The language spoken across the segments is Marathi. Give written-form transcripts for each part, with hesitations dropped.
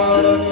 कारण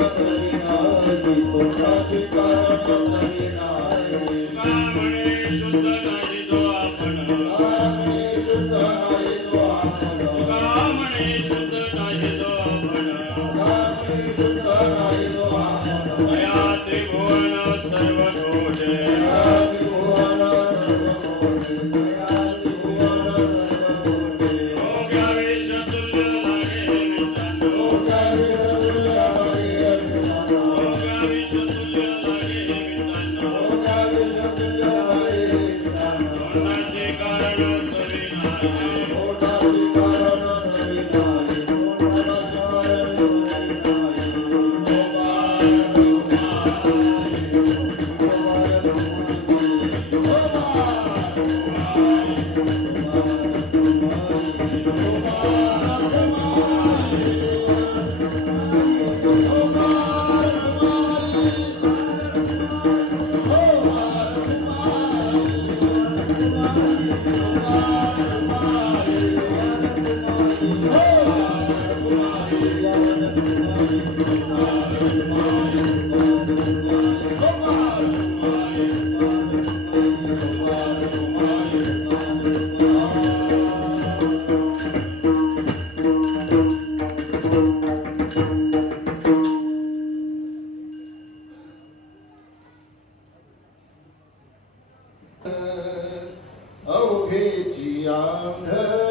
अवघेची आंधळे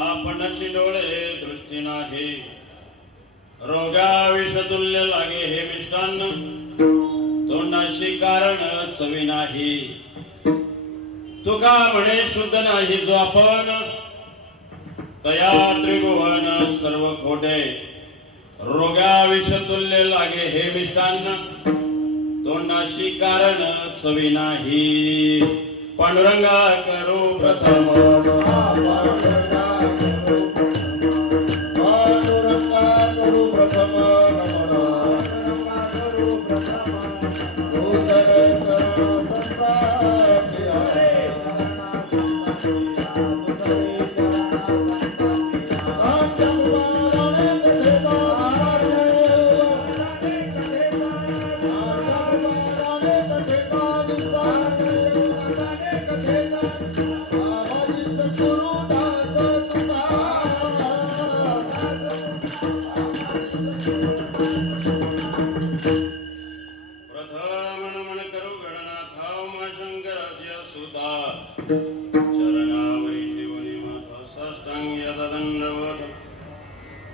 आपणची डोळे दृष्टी नाही, रोगा विषतुल्य लागे हे मिष्टान्न, तोंडाशी कारण चवी नाही. तुका म्हणे शुद्ध नाही जो आपण, तया त्रिभुवन सर्व खोटे. रोगा विषतुल्य लागे हे मिष्टान्न, तोंडाशी कारण चवी नाही. पांडुरंगा करू प्रथम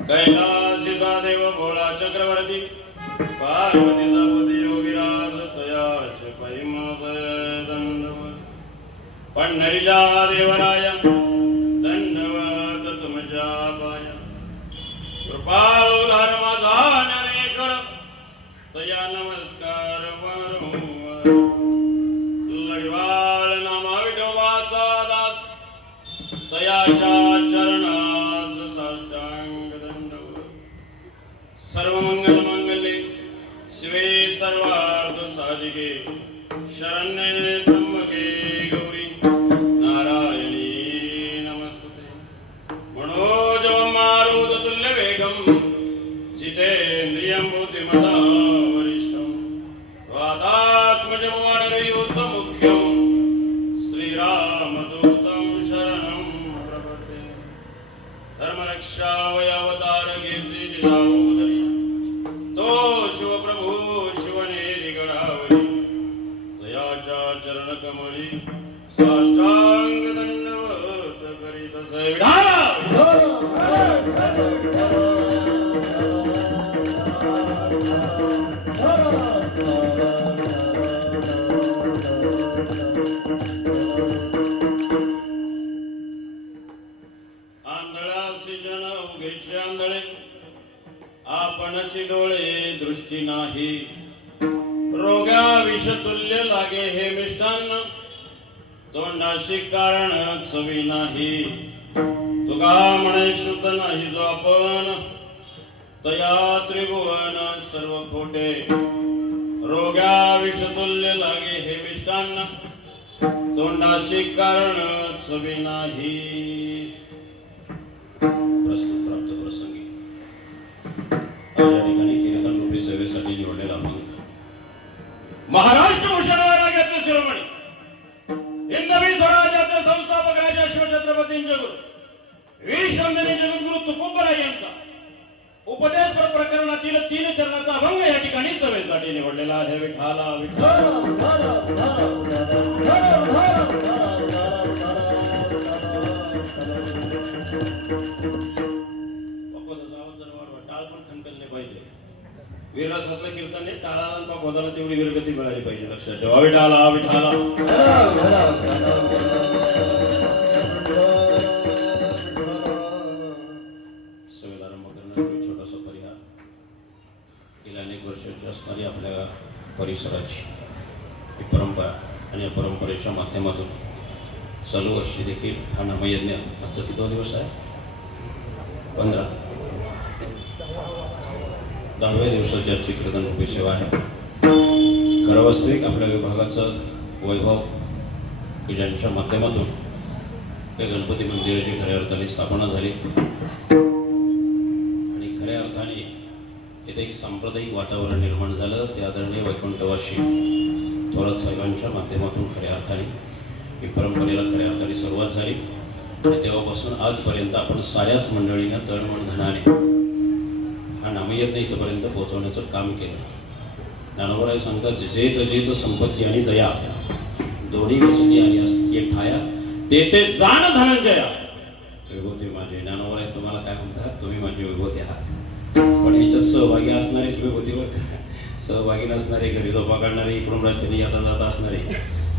कैलासीचा देव भोळा चक्रवर्ती, पार्वतीचा पती योगीराज, तयाच पैमास दंडवत. पंढरीचा देवराया दंडवत तुमच्या पाया. कृपाळू धर्माचा ज्ञानेश्वर, तया नमस्कार वारंवार. लढवाळ नामा विठोबाचा दास, तयाच्या चरणास साष्टांग दंडवत. सर्व मंगल मंगले शिवे सर्वार्थ साधिके, शरण्ये त्र्यंबके गौरी नारायणी नमस्तुते. मनोजवं मारुततुल्य वेगं, जितेन्द्रियं बुद्धिमतां वरिष्ठं. वातात्मजं वानरयूथमुख्यं, श्रीरामदूतं शरणं प्रपद्ये. धर्मरक्षावयावतार घेसी जिजाऊदरी, तो शिवप्रभू शिवनेरी गडावरी. तयाच्या चरणकमळी साष्टांग दंडवत करीत असे. आंधळासी जन उघेचे आंधळे, आपणची डोळे दृष्टी नाही. रोगा विषतुल्य लागे हे मिष्टान्न, तोंडाशी कारण चवी नाही. तुका म्हणे शुद्ध नाही जो आपण, तया त्रिभुवन सर्व खोटे. रोगा विषतुल्य लागे हे मिष्टान्न, तोंडाशी कारण चवी नाही. प्रस्तुत प्राप्त प्रसंगी या ठिकाणी कीर्तन रूपी सेवेसाठी निवडलेला महाराष्ट्र भूषण राज्याचे शिरोमणी, हिंदवी स्वराज्याचे संस्थापक राजा शिवछत्रपतींचे गुरु विश्वंदनी जगद्गुरु तुकोबराय यांचा उपदेश प्रकरणातील 3 चरणाचा अभंग या ठिकाणी सभेसाठी निवडलेला आहे. विठाला टाळ पण खणखणले पाहिजे. वीररसातलं कीर्तन आहे, टाळाला आणि पगोदाला तेवढी वीरगती मिळाली पाहिजे. लक्षात ठेवा. विठाला विठाला. छोटासा परिहार. गेल्या अनेक वर्षाची असणारी आपल्या परिसराची ही परंपरा आणि या परंपरेच्या माध्यमातून चालू वर्षी देखील हा नामयज्ञ आजचा कितवा दिवस आहे? 15. 10व्या दिवसाची आजची कीर्तन रूपी सेवा आहे. खरं वास्तविक आपल्या विभागाचं वैभव की ज्यांच्या माध्यमातून त्या गणपती मंदिराची खऱ्या अर्थाने स्थापना झाली आणि खऱ्या अर्थाने इथे एक सांप्रदायिक वातावरण निर्माण झालं. ते आदरणीय वैकुंठवासी थोरात साहेबांच्या माध्यमातून खऱ्या अर्थाने ही परंपरेला खऱ्या अर्थाने सुरुवात झाली आणि तेव्हापासून आजपर्यंत आपण साऱ्याच मंडळीनं तळमळ धनाने हा नामयज्ञ इथपर्यंत पोहोचवण्याचं काम केलं. ज्ञानोबराय सांगतात, जेत जेत संपत्ती आणि दया दोन्ही वसुती आणि असती ठाया ते जाण धनंजया. विभूती माझे ज्ञानोबराय तुम्हाला काय म्हणतात, तुम्ही माझी विभूती आहात, पण याच्यात सहभागी असणारेच विभूतीवर सहभागी नसणारे, घरी झोपा काढणारे, इकडून रस्त्याने येता जाता असणारे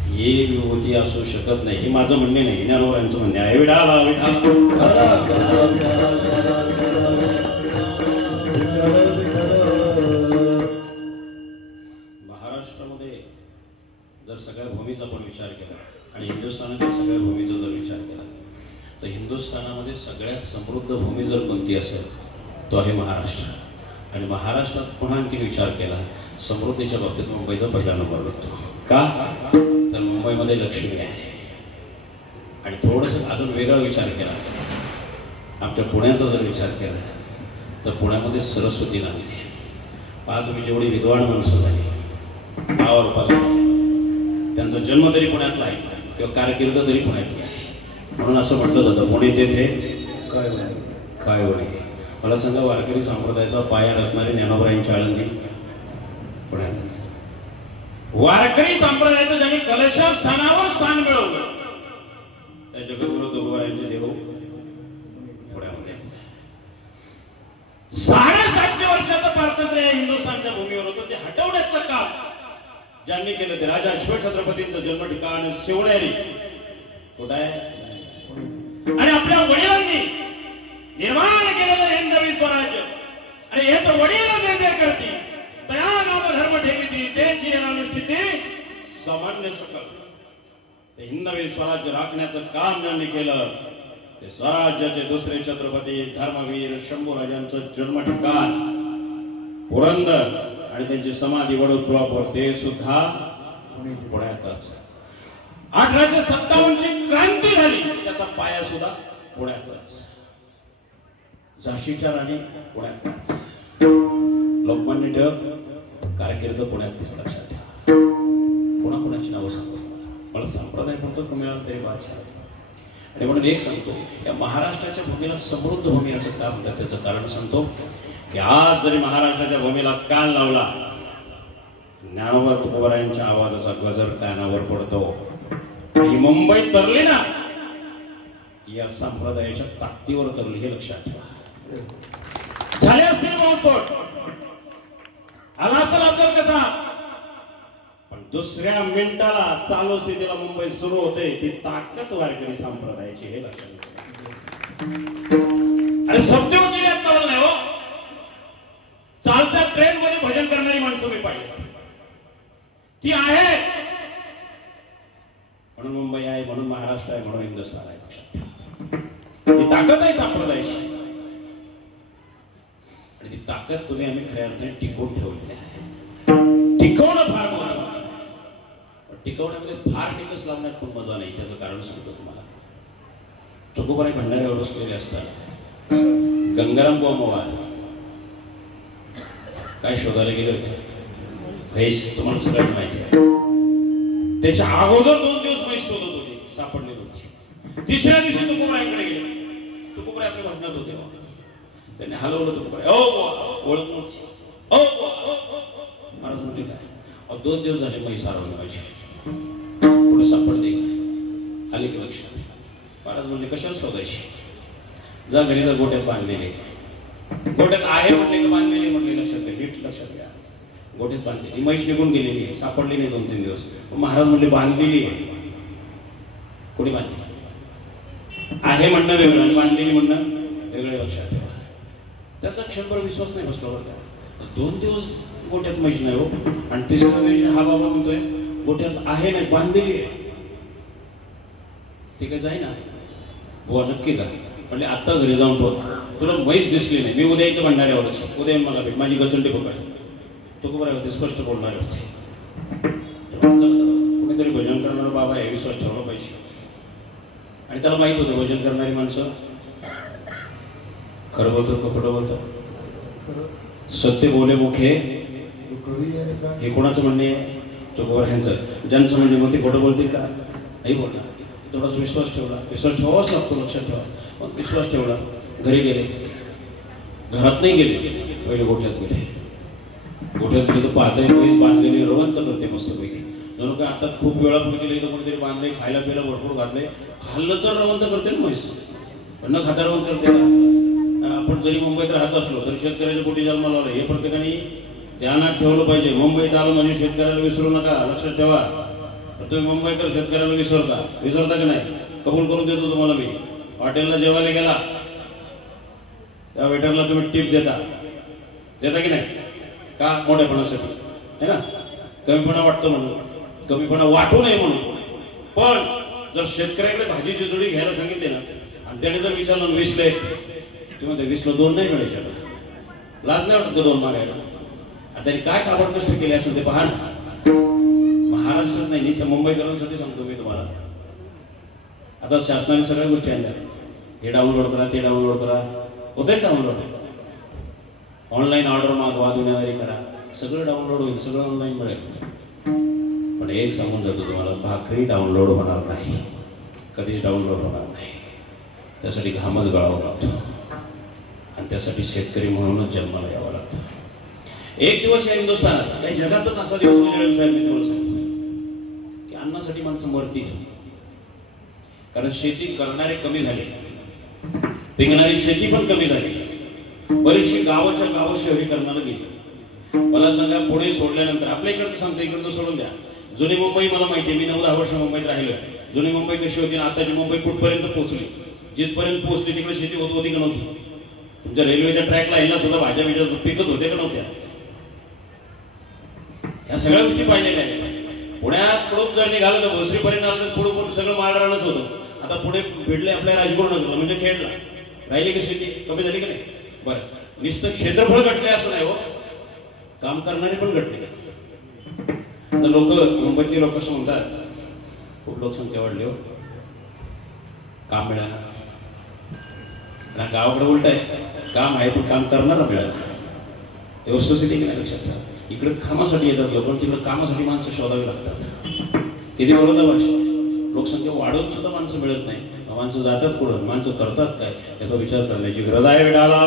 हे विभूती असू शकत नाही. हे माझं म्हणणे नाही, ज्ञानोबरायांचं म्हणणे आहे. विठाला महाराष्ट्रामध्ये जर सगळ्या भूमीचा आपण विचार केला आणि हिंदुस्थानाच्या सगळ्या भूमीचा जर विचार केला तर हिंदुस्थानामध्ये सगळ्यात समृद्ध भूमी जर कोणती असेल तो आहे महाराष्ट्र. आणि महाराष्ट्रात पुन्हा आणखी विचार केला समृद्धीच्या बाबतीत मुंबईचा पहिला नंबर लागतो. का तर मुंबईमध्ये लक्ष्मी आहे. आणि थोडंसं अजून वेगळा विचार केला, आमच्या पुण्याचा जर विचार केला तर पुण्यामध्ये सरस्वती नदी आहे. पहा तुम्ही, जेवढी विद्वान माणसं झाली गावावर पाहिजे, त्यांचा जन्म तरी पुण्यातला आहे किंवा कारकीर्द तरी पुण्यातली आहे. म्हणून असं म्हटलं जातं, पुणे तेथे काय वणे. मला सांगा, वारकरी संप्रदायाचा पाया रचणारे ज्ञानोबरायांची आळंदी पुण्यात. वारकरी संप्रदायाचं ज्यांनी कलशा स्थानावर स्थान मिळवलं त्या जगद्गुरु तुकोबारायांचे देव पुण्यामध्ये. 750 वर्षाचं पारतंत्र्य या हिंदुस्थानच्या भूमीवर होतं, ते हटवण्याचं काम ज्यांनी केलं ते राजा शिवछत्रपतींचं जन्म ठिकाण शिवनेरी कुठं आहे. आणि आपल्या वडिलांनी निर्माण केलेलं हिंदवी स्वराज्य आणि हे तर वडील जे करती तया नाम धर्म ठेविती तेची अनुष्ठिती सामान्य सकल. ते हिंदवी स्वराज्य राखण्याचं काम ज्यांनी केलं ते स्वराज्याचे दुसरे छत्रपती धर्मवीर शंभूराजांचं जन्म ठिकाण पुरंदर आणि त्यांची समाधी वडोदरावर ते सुद्धा पुण्यातच. 1857 ची क्रांती झाली त्याचा पाया सुद्धा पुण्यातच. झाशीच्या राणी पुण्यातच. लोकमान्य टिळक कारकीर्द पुण्यात दिस. लक्षात ठेवा. कोणाकोणाची नावं सांगतो मला संप्रदाय म्हणतो मिळालं तरी वाद सांगतो. आणि म्हणून एक सांगतो, या महाराष्ट्राच्या भूमीला समृद्ध भूमी असं का म्हणतात त्याचं कारण सांगतो की आज जरी महाराष्ट्राच्या भूमीला कान लावला ज्ञानोबा तुकोबारायांच्या आवाजाचा गजर कानावर पडतो. ही मुंबई तरली ना, या संप्रदायाच्या ताकदीवर तरली, हे लक्षात ठेवा. झाले असतील बॉम्बस्फोट, आला असेल अफजल कसा, पण दुसऱ्या मिनिटाला चालू स्थितीला मुंबई सुरू होते. ती ताकद वारकरी संप्रदायाची, हे लक्षात ठेवा. आणि सत्यवती नाही हो, चालत्या ट्रेन मध्ये भजन करणारी माणसं मी पाहिजे, ती आहे. म्हणून मुंबई आहे, म्हणून महाराष्ट्र आहे, म्हणून हिंदुस्थान आहे. ही ताकद आहे संप्रदायाची आणि ती ताकद तुम्ही आम्ही खऱ्या अर्थाने टिकवून ठेवलेली आहे. टिकवणं फार महत्वाचं आहे. टिकवण्यामध्ये फार टिकस लावण्यात खूप मजा नाही. त्याचं कारण सांगतो तुम्हाला. तुकोबाराय भंडाऱ्यावर बसलेले असतात. गंगाराम गोमवार काय शोधायला गेले होते, म्हैस. तुम्हाला सगळ्यांना माहिती आहे. त्याच्या अगोदर 2 दिवस म्हैस शोधत होती, सापडली होती. तिसऱ्या दिवशी तुकोबारायांकडे गेले. तुकोबाराय आपल्या भजनात होते. त्यांनी हलवलं तुकोबाराय, ओळख नव्हती. महाराज म्हणले काय, 2 दिवस झाले म्हैस हरवली माझी, पुढे सापडते का, आली की लक्षात. महाराज म्हणले कशाला शोधायची, जा घरी जा, गोट्यात बांधलेले. गोट्यात आहे म्हणले की बांधलेली, म्हणले लक्षात घ्या, नीट लक्षात घ्या. गोट्यात बांधलेली, म्हैस निघून गेलेली आहे, सापडली नाही 2-3 दिवस. महाराज म्हणले बांधलेली आहे. कोणी बांधली आहे म्हणणं वेगळं आणि बांधलेली म्हणणं वेगळे, लक्षात ठेवा. त्याचा क्षणभर विश्वास नाही बसला बरं का. 2 दिवस गोट्यात म्हैस नाही हो, आणि तिसऱ्या दिवशी हा बाबा म्हणतोय गोट्यात आहे नाही, बांधलेली आहे. ठीक आहे, जाई ना बुवा, नक्की का. म्हणजे आता घरी जाऊन बघ, तुला म्हैस दिसली नाही, मी उद्या इथं भंडाऱ्यावरच, उद्या मला भेट, माझी गचंडी पकड. तुकोबाराय होते, स्पष्ट बोलणारे होते. कुणीतरी भजन बरोबर आहे विश्वास ठेवला पाहिजे. आणि त्याला माहित होतं भजन करणारी माणसं खरं बोलतो का खोटं बोलतो. सत्य बोले मुखे हे कोणाचं म्हणणे आहे? तो गोऱ्यांचं. ज्यांचं म्हणजे मग ते खोटं बोलतील का? नाही बोलणार. थोडासा विश्वास ठेवला. विश्वास ठेवावाच लागतो, लक्षात ठेवा. मग विश्वास ठेवला. घरी गेले. घरात नाही गेले, पहिले गोठ्यात गेले. गोठ्यात गेले तर पाहताय म्हैस बांधलेली रवंत करते मस्तपैकी. जणू काय आता खूप वेळापूर्वी इथं कोणीतरी बांधले, खायला प्यायला भरपूर घातले. खाल्लं तर रवंत करते ना म्हैस, पण न खाता रवंत करते का? आपण जरी मुंबईत राहत असलो तरी शेतकऱ्याच्या पोटी जन्माला आलं हे प्रत्येकाने ध्यानात ठेवलं पाहिजे. मुंबईत आलं म्हणजे शेतकऱ्याला विसरू नका, लक्षात ठेवा. तुम्ही मुंबईकर शेतकऱ्याला विसरता की नाही? कबूल करून देतो तुम्हाला मी. हॉटेलला जेवायला गेला त्या वेटरला तुम्ही टिप देता की नाही? का? मोठेपणासाठी है ना, कमीपणा वाटतो म्हणून, कमीपणा वाटू नये म्हणून. पण जर शेतकऱ्याकडे भाजीची जोडी घ्यायला सांगितली ना आणि त्याने जर विचारलं 20 ला तुम्ही म्हणता 20 ला 2 नाही मिळायच्या, लाज नाही वाटत 2 मागायला. आता त्यांनी काय काबड कष्ट केले असेल ते पहा ना. महाराष्ट्रात नाही, नुसतं मुंबईकरांसाठी सांगतो मी तुम्हाला. आता शासनाने सगळ्या गोष्टी आणल्या. हे डाउनलोड करा, ते डाउनलोड करा, होते डाउनलोड. ऑनलाईन ऑर्डर मागवा, दुनियादारी करा, सगळं डाउनलोड होईल, सगळं ऑनलाईन मिळेल. पण एक सांगून जातो तुम्हाला, भाकरी डाउनलोड होणार नाही, कधीच डाउनलोड होणार नाही. त्यासाठी घामच गळावा लागतो आणि त्यासाठी शेतकरी म्हणूनच जन्माला यावं लागतं. एक दिवस या हिंदुस्थानात, काही जगातच असा दिवस उजेडेल साहेब, मी तुम्हाला सांगतो की अन्नासाठी माणसं मरतील. कारण शेती करणारे कमी झाले, पिकणारी शेती पण कमी झाली. बरीचशी गावाच्या गाव शहरीकरणाला गेली. मला सांगा, पुणे सोडल्यानंतर आपल्या इकडचं सांगतो, इकडचं सोडून द्या. जुनी मुंबई मला माहिती आहे, मी 9-10 वर्ष मुंबईत राहिलोय. जुनी मुंबई कशी होती आणि आताची मुंबई कुठपर्यंत पोहोचली, जिथपर्यंत पोहोचली तिकडे शेती होती का नव्हती? तुमच्या रेल्वेच्या ट्रॅकला यायला सुद्धा भाज्या बिज्या पिकत होते का नव्हत्या? या सगळ्या गोष्टी पाहिलेल्या आहेत. पुण्यात पुढून जर निघालं तर भोसरीपर्यंत आलं तर पुढे सगळं माळरानच होतं. आता पुढे भेटले आपल्या राजगुरुनगरला, म्हणजे खेळला. राहिली का शेती? कमी झाली का नाही? बरं, नुसतं क्षेत्रफळ घटले असं नाही हो, काम करणारे पण घटले. आता लोक, मुंबईतली लोक असं म्हणतात, खूप लोकसंख्या वाढली हो, काम मिळालं. गावाकडे उलट आहे, काम आहे पण काम करणारा मिळाला. वस्तुस्थिती की नाही, लक्षात ठेवा. इकडे कामासाठी येतात लोक, तिकडे कामासाठी माणसं शोधावी लागतात. किती विरोधाभास. लोकसंख्या वाढवून सुद्धा माणसं मिळत नाही. माणसं जातात कुठं, माणसं करतात काय, याचा विचार करण्याची गरज आहे. विठाला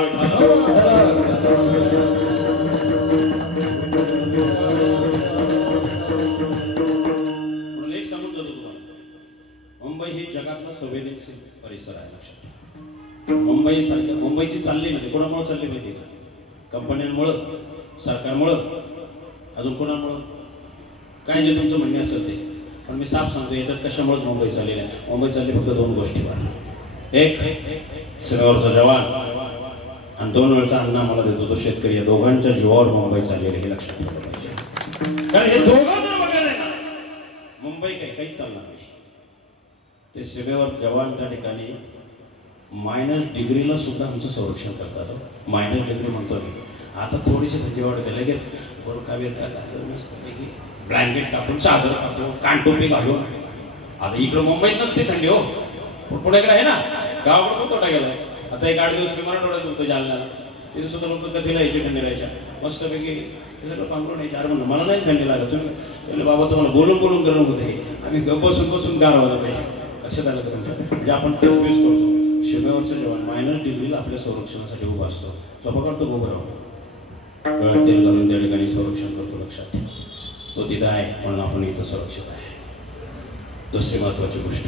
म्हणून एक सांगून जातो तुम्हाला, मुंबई ही जगातला संवेदनशील परिसर आहे, लक्षात ठेवा. मुंबई सारख्या, मुंबईची चालली म्हणजे कोणामुळे चालली माहिती का? कंपन्यांमुळं, सरकारमुळं, अजून कोणामुळं? काय जे तुमचं म्हणणे असेल ते, पण मी साफ सांगतो, याच्यात कशामुळेच मुंबई चाललेली आहे. मुंबई चालली फक्त 2 गोष्टीवर. एक, सीमेवरचा जवान, आणि 2 वेळचा अन्न आम्हाला देतो तो शेतकरी. या दोघांच्या जीवावर मुंबई चाललेली, हे लक्षात ठेवलं पाहिजे. कारण हे दोघं जर बघायला ना, मुंबई काही चालणार नाही. ते सीमेवर जवान त्या ठिकाणी -डिग्रीला सुद्धा आमचं संरक्षण करतात. -डिग्री म्हणतो मी. आता थोडीशी थंडी वाढते, लगेच बोरका बिरका घालून ब्लँकेट टाकून, चादर टाकून, कानटोपी घालून. आता इकडं मुंबईत नसते थंडी हो, पुण्याकडे आहे ना, गावाकडे पण तोटा गेलाय. आता एक 8 दिवस मी मराठवाड्यात होतो जालन्याला, तिथे सुद्धा लोक कथेला यायची, थंडी राहायच्या मस्तपैकी. सगळं पांघरून यायचे. अरे म्हणलं मला नाही थंडी लागत. तुम्ही बाबा तुम्हाला बोलून करून होते, आम्ही बसून गारवा जाते. लक्षात आलं का तुमच्या? म्हणजे आपण तेच यूज करतो. सीमेवरचा जवान -डिग्रीला आपल्या संरक्षणासाठी उभा असतो. सोपा करतो गोबराव, गळ्यात तेल घालून त्या ठिकाणी संरक्षण करतो. लक्षात ठेवा, तो तिथं आहे म्हणून आपण इथं सुरक्षित आहे. दुसरी महत्वाची गोष्ट,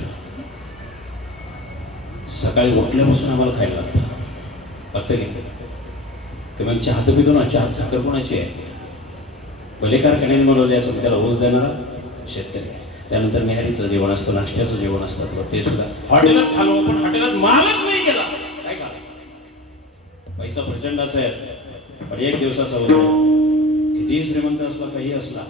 सकाळी उठल्यापासून आम्हाला खायला लागतं. फक्त की मग चहा तर पितो ना, चहात साखर कोणाची आहे? भले कारखान्याने बनवले असं त्याला ऊस देणारा शेतकरी आहे. त्यानंतर न्याहारीचं जेवण असतं, नाश्त्याचं जेवण असतं, ते सुद्धा हॉटेलात खालो. पण हॉटेलात मालच नाही केला, काय का? पैसा प्रचंडाचा आहे, पण एक दिवसाचा होतो. किती श्रीमंत असला, काही असला,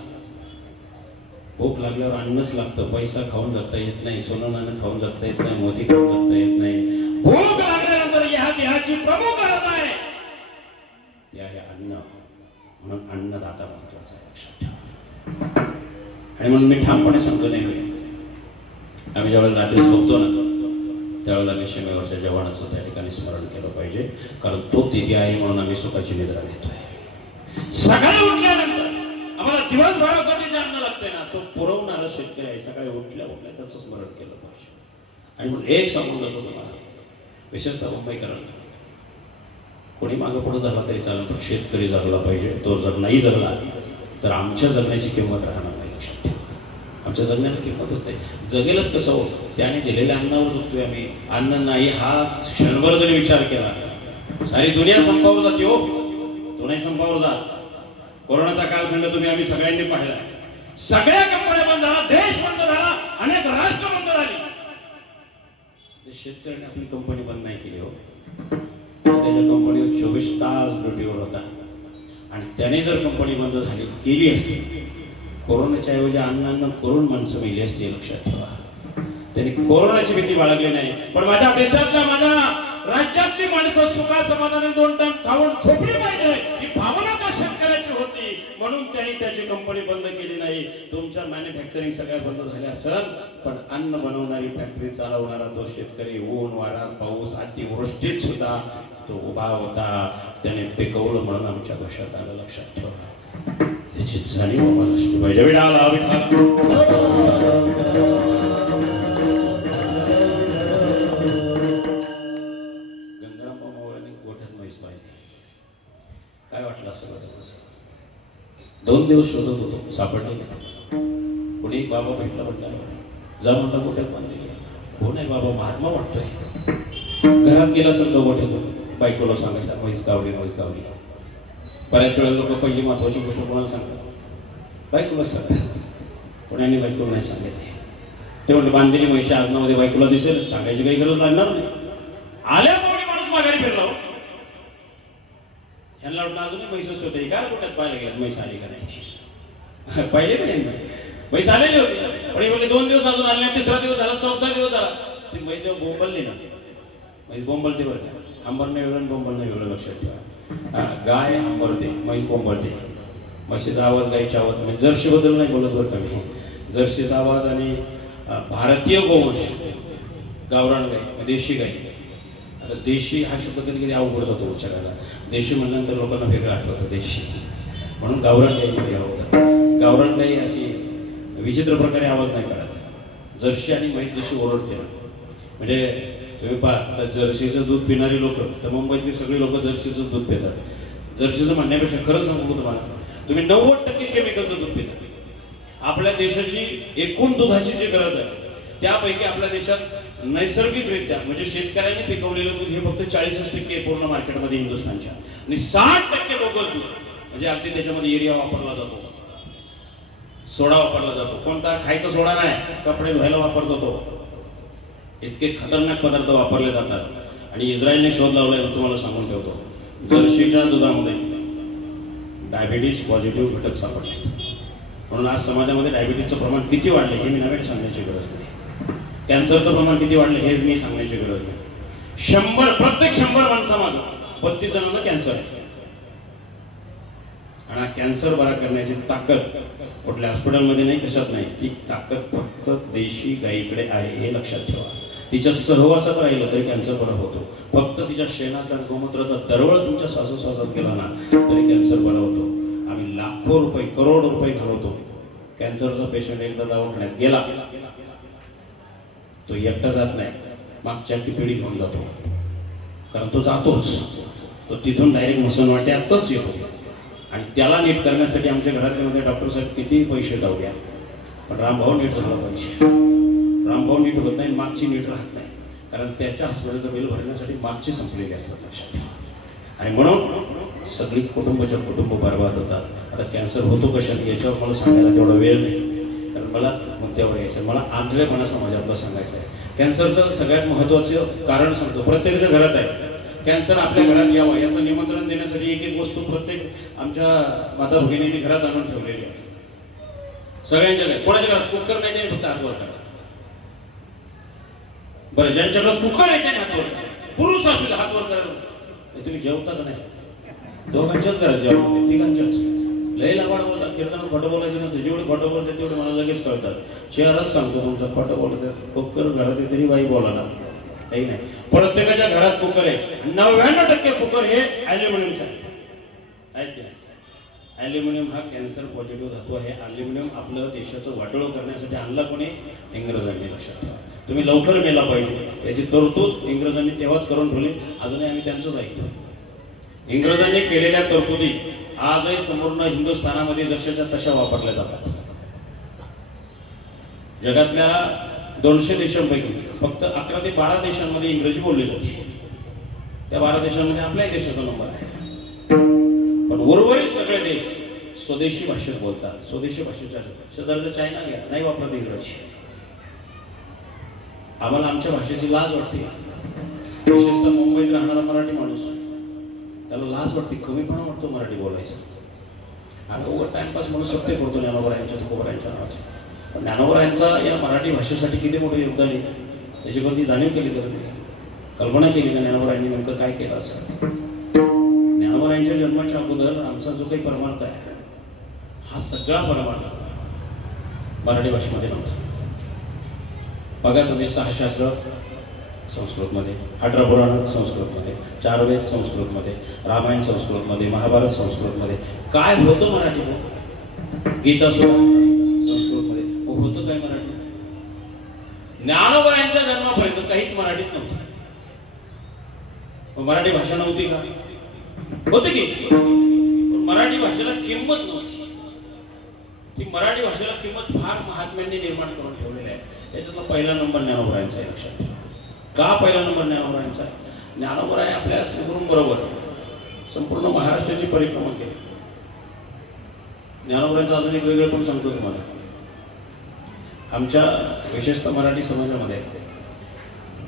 भूक लागल्यावर अन्नच लागतं. पैसा खाऊन जगता येत नाही, सोनं नाणं खाऊन जगता येत नाही, मोती खाऊन जगता येत नाही. भूक लागल्यानंतर ह्याची प्रमुख गरज आहे ते आहे अन्न. म्हणून अन्नदाता महत्वाचा आहे, लक्षात ठेवा. आणि म्हणून मी ठामपणे सांगतो नाही, आम्ही ज्यावेळेला रात्री झोपतो ना त्यावेळेला आम्ही सीमेवरच्या जवानाचं त्या ठिकाणी स्मरण केलं पाहिजे, कारण तो तिथे आहे म्हणून आम्ही सुखाची निद्रा घेतोय. सकाळी उठल्यानंतर आम्हाला दिवसभरासाठी जे अन्न लागतंय ना, तो पुरवणारा शेतकरी आहे. सकाळी उठल्या त्याचं स्मरण केलं पाहिजे. आणि म्हणून एक सांगून जातो तुम्हाला, विशेषतः मुंबईकरांना, कोणी मागं पुढे झाला तरी चालेल, पण शेतकरी जगला पाहिजे. तो जर नाही जगला तर आमच्या जगण्याची किंमत राहणार नाही. लक्षात ठेवा, आमच्या जगण्याची किंमतच नाही. जगेलच कसं हो, त्याने दिलेल्या अन्नावर जगतोय आम्ही. अन्न नाही हा क्षणभर जरी विचार केला, सारी दुनिया संपावर जाते हो, तो नाही संपावर जात. कोरोनाचा कालखंड आम्ही सगळ्यांनी पाहिला. सगळ्या कंपन्या बंद झाला, देश बंद झाला, अनेक राष्ट्र बंद झाली. शेतकऱ्याने आपली कंपनी बंद नाही केली हो, त्याच्या कंपनीवर 24 तास ड्युटीवर होता. आणि त्याने जर कंपनी बंद झाली केली असती, कोरोनाच्या ऐवजी अन्न करून माणसं मेली असती. लक्षात ठेवा, त्यांनी कोरोनाची भीती बाळगली नाही, पण माझ्या देशातल्या, माझ्या राज्यातली माणसं सुखा समाधानी 2 टाइम खाऊन झोपली पाहिजे ही भावना त्या शेतकऱ्याची होती, म्हणून त्यांनी त्याची कंपनी बंद केली नाही. तुमच्या मॅन्युफॅक्चरिंग सगळ्या बंद झाल्या असेल, पण अन्न बनवणारी फॅक्टरी चालवणारा तो शेतकरी ऊन वारा पाऊस अतिवृष्टीत सुद्धा तो उभा होता. त्याने पिकवलं म्हणून आमच्या घशात आलं. लक्षात ठेवा, त्याची जाणीव आम्हाला असली पाहिजे. विडाला काय वाटलं असं 2 दिवस शोधत होतो, सापडले. कोणी बाबा भेटला, म्हटलं जा म्हटलं गोठ्यात बांधले. कोण आहे बाबा? महात्मा वाटतोय. घरात गेला सगळं गोठ्यात, बायकोला सांगायला म्हैस गावली. बऱ्याच वेळेला लोक पहिली महत्वाची गोष्ट कोणाला सांगतात? बायकोला सांगतात. कोणाने बायकोला नाही सांगायचे. ते म्हणते बांधलेली म्हैशी आजनामध्ये बायकोला दिसेल, सांगायची काही गरज लागणार नाही. आल्या माणूस माघारी फिरला. यांना वाटलं अजूनही म्हैसच होते, काय कुठ्यात पाहायला गेल्यात म्हैस आली का नाही. पाहिले नाही म्हैस आलेली होती, पण बोलले 2 दिवस अजून आले नाही. 3रा दिवस झाला, 4था दिवस झाला, ती म्हैस जेव्हा बोंबलली ना, म्हैस बोंबलते बरं, अंबरने वेगळं बोंबलने वेगळं. लक्षात ठेवा, गाय अंबरते, म्हैस बोंबलते. म्हशीचा आवाज, गायीचा आवाज, म्हणजे जर्शीबद्दल नाही बोलत बरं का मी. जर्शीचा आवाज आणि भारतीय गोवंश गावरान गाय, देशी गाय. आता देशी हा शब्द कधी कधी अवघड जातो उच्चारायला. देशी म्हणल्यानंतर लोकांना वेगळं आठवतं देशी, म्हणून गावरान गायीमध्ये आवडतं. गावरान गाई अशी विचित्र प्रकारे आवाज नाही काढत. जर्सी आणि म्हैस जशी ओरडते ना, म्हणजे तुम्ही पहा, जर्सीचं दूध पिणारी लोक, तर मुंबईतली सगळी लोक जर्सीचं दूध पितात. जर्सीचं म्हणण्यापेक्षा खरं सांगू तुम्हाला, तुम्ही 90% केमिकलचं दूध पिता. आपल्या देशाची एकूण दुधाची जी गरज आहे त्यापैकी आपल्या देशात नैसर्गिकरित्या म्हणजे शेतकऱ्यांनी पिकवलेलं दूध हे फक्त 40% पूर्ण मार्केटमध्ये हिंदुस्थानच्या, आणि 60% बोगस दूध. म्हणजे अगदी त्याच्यामध्ये युरिया वापरला जातो, सोडा वापरला जातो. कोणता? खायचा सोडा नाही, कपडे धुवायला वापरतो तो. इतके खतरनाक पदार्थ वापरले जातात. आणि इस्रायलने शोध लावलाय, तुम्हाला सांगून ठेवतो, जर्सीच्या दुधामध्ये डायबिटीज पॉझिटिव्ह घटक सापडले. म्हणून आज समाजामध्ये डायबिटीजचं प्रमाण किती वाढले हे मी नव्हे सांगण्याची गरज नाही. कॅन्सरचं प्रमाण किती वाढलं हे मी सांगण्याची गरज नाही. प्रत्येक 100 माणसामागे 32 जणांना कॅन्सर आहे. आणि कॅन्सर बरा करण्याची ताकद कुठल्या हॉस्पिटलमध्ये नाही, कशात नाही. ती ताकद फक्त देशी गायीकडे आहे, हे लक्षात ठेवा. तिच्या सहवासात राहिलं तरी कॅन्सर बरा होतो. फक्त तिच्या शेणाचा गोमूत्राचा दरवळ तुमच्या श्वासोश्वासात गेला ना तरी कॅन्सर बरा होतो. आम्ही लाखो रुपये, करोड रुपये घालवतो. कॅन्सरचा पेशंट एकदा दवाखान्यात गेला, तो एकटा जात नाही, मागच्या पिढी घेऊन जातो. कारण तो जातोच, तो तिथून डायरेक्ट मसनवाट्यातच येतो. आणि त्याला नीट करण्यासाठी आमच्या घरातल्या डॉक्टर साहेब किती पैसे द्या, पण रामभाऊ नीट झाला पाहिजे. रामभाऊ नीट होत नाही, मागची नीट राहत नाही. कारण त्याच्या हॉस्पिटलचं बिल भरण्यासाठी मागची संपलेली असतात. लक्षात ठेवा. आणि म्हणून सगळी कुटुंब बरबाद होतात. आता कॅन्सर होतो कशाने याच्यावर मला सांगायला तेवढा वेळ नाही, कारण मला मुद्द्यावर यायचं, मला आंधळेपणा समाजातला सांगायचं आहे. कॅन्सरचं सगळ्यात महत्त्वाचं कारण सांगतो, प्रत्येकाच्या घरात आहे. कॅन्सर आपल्या घरात यावं याचं निमंत्रण देण्यासाठी एक एक वस्तू प्रत्येक आमच्या माता भगिनींनी घरात आणून ठेवलेली आहे. सगळ्यांच्या घरात. कोणाच्या घरात कुकर नाही त्याने फक्त हातवर करा. बरं, ज्यांच्याकडे कुकर आहे त्याने हातवर करा. पुरुष असेल हातवर करा. तुम्ही जेवता का नाही? दोघांच्याच घरात जेवण, तिघांच्याच. लय लावाड बोलता, कीर्तनात खोटं बोलायचं नसतं. जेवढे खोटं बोलतात तेवढे मला लगेच कळतात. शहरात सांगतो तुमचं खोटं बोलतात. कुकर घरात आहे तरी बाई बोलायला काही नाही. प्रत्येकाच्या घरात कुकर आहे. 99% कुकर हे ॲल्युमिनियमचे आहेत. ॲल्युमिनियम हा कॅन्सर पॉझिटिव्ह धातू आहे. ॲल्युमिनियम आपलं देशाचं वाटोळं करण्यासाठी आणला कोणी? इंग्रजांनी. लक्षात ठेवा. तुम्ही लवकर मेला पाहिजे याची तरतूद इंग्रजांनी तेव्हाच करून ठेवली. अजूनही आम्ही त्यांचंच ऐकतो. इंग्रजांनी केलेल्या तरतुदी आजही संपूर्ण हिंदुस्थानामध्ये जशाच्या तशा वापरल्या जातात. जगातल्या 200 देशांपैकी फक्त 11 ते 12 देशांमध्ये इंग्रजी बोलली जाते. त्या 12 देशांमध्ये आपल्याही देशाचा नंबर आहे. पण उर्वरित सगळे देश स्वदेशी भाषेत बोलतात. स्वदेशी भाषेच्या शेजारचं चायना घ्या, नाही वापरत इंग्रजी. आम्हाला आमच्या भाषेची लाज वाटते. विशेषतः मुंबईत राहणारा मराठी माणूस, त्याला लाज वाटते, कमीपणा वाटतो मराठी बोलायचं. आणि ओव्हर टाइमपास म्हणून सत्य करतो ज्ञानोबरायांच्या तुकोबरायांच्या नावाचे. पण ज्ञानोबरायांचा या मराठी भाषेसाठी किती मोठं योगदान आहे त्याची कोणती जाणीव केली तर कल्पना केली का ज्ञानोबरायांनी नेमकं काय केलं असं? ज्ञानोबरायांच्या जन्माच्या अगोदर आमचा जो काही परमार्थ आहे हा सगळा परमार्थ मराठी भाषेमध्ये नव्हता. बघा तुम्ही 6 शास्त्र संस्कृतमध्ये, 18 पुराण संस्कृतमध्ये, 4 वेद संस्कृतमध्ये, रामायण संस्कृतमध्ये, महाभारत संस्कृतमध्ये. काय होतं मराठी? गीता सुद्धा संस्कृतमध्ये. होतं काय मराठी? ज्ञानोबरायांच्या जन्मापर्यंत काहीच मराठीत नव्हतं. मराठी भाषा नव्हती का? होती की. पण मराठी भाषेला किंमत नव्हती. ती मराठी भाषेला किंमत फार महात्म्यांनी निर्माण करून ठेवलेली आहे. याच्यातला पहिला नंबर ज्ञानोबरायांचा आहे. लक्षात ठेवा. का पहिला नंबर ज्ञानोबरायांचा आहे? ज्ञानोबराय आपल्या श्रीगुरूंबरोबर संपूर्ण महाराष्ट्राची परिक्रमा केली. ज्ञानोबरायांचं अजून एक वेगळं पण सांगतो तुम्हाला. आमच्या विशेषतः मराठी समाजामध्ये